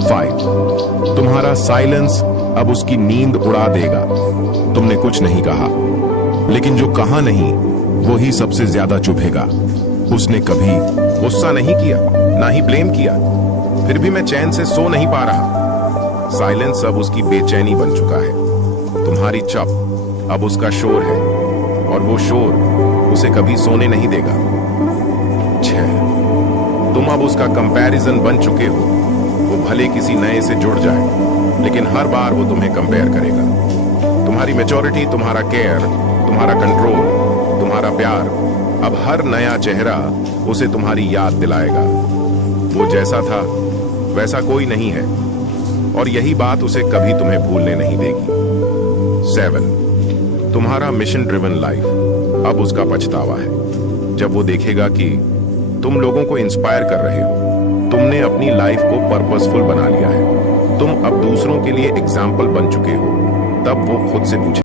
5, तुम्हारा साइलेंस अब उसकी नींद उड़ा देगा। तुमने कुछ नहीं कहा, लेकिन जो कहा नहीं वो ही सबसे ज्यादा चुभेगा। उसने कभी गुस्सा नहीं किया, ना ही ब्लेम किया, फिर भी मैं चैन से सो नहीं पा रहा। साइलेंस अब उसकी बेचैनी बन चुका है। तुम्हारी चुप अब उसका शोर है, और वो शोर उसे कभी सोने नहीं देगा। 6, तुम अब उसका कंपैरिजन बन चुके हो। वो भले किसी नए से जुड़ जाए, लेकिन हर बार वो तुम्हें कंपेयर करेगा। तुम्हारी मैच्योरिटी, तुम्हारा केयर, तुम्हारा कंट्रोल, तुम्हारा प्यार, अब हर नया चेहरा उसे तुम्हारी याद दिलाएगा। वो जैसा था वैसा कोई नहीं है, और यही बात उसे कभी तुम्हें भूलने नहीं देगी। 7, तुम्हारा मिशन ड्रिवन लाइफ अब उसका पछतावा है। जब वो देखेगा कि तुम लोगों को इंस्पायर कर रहे हो, तुमने अपनी लाइफ को पर्पसफुल बना लिया है, तुम अब दूसरों के लिए एग्जाम्पल बन चुके हो, तब वो खुद से पूछे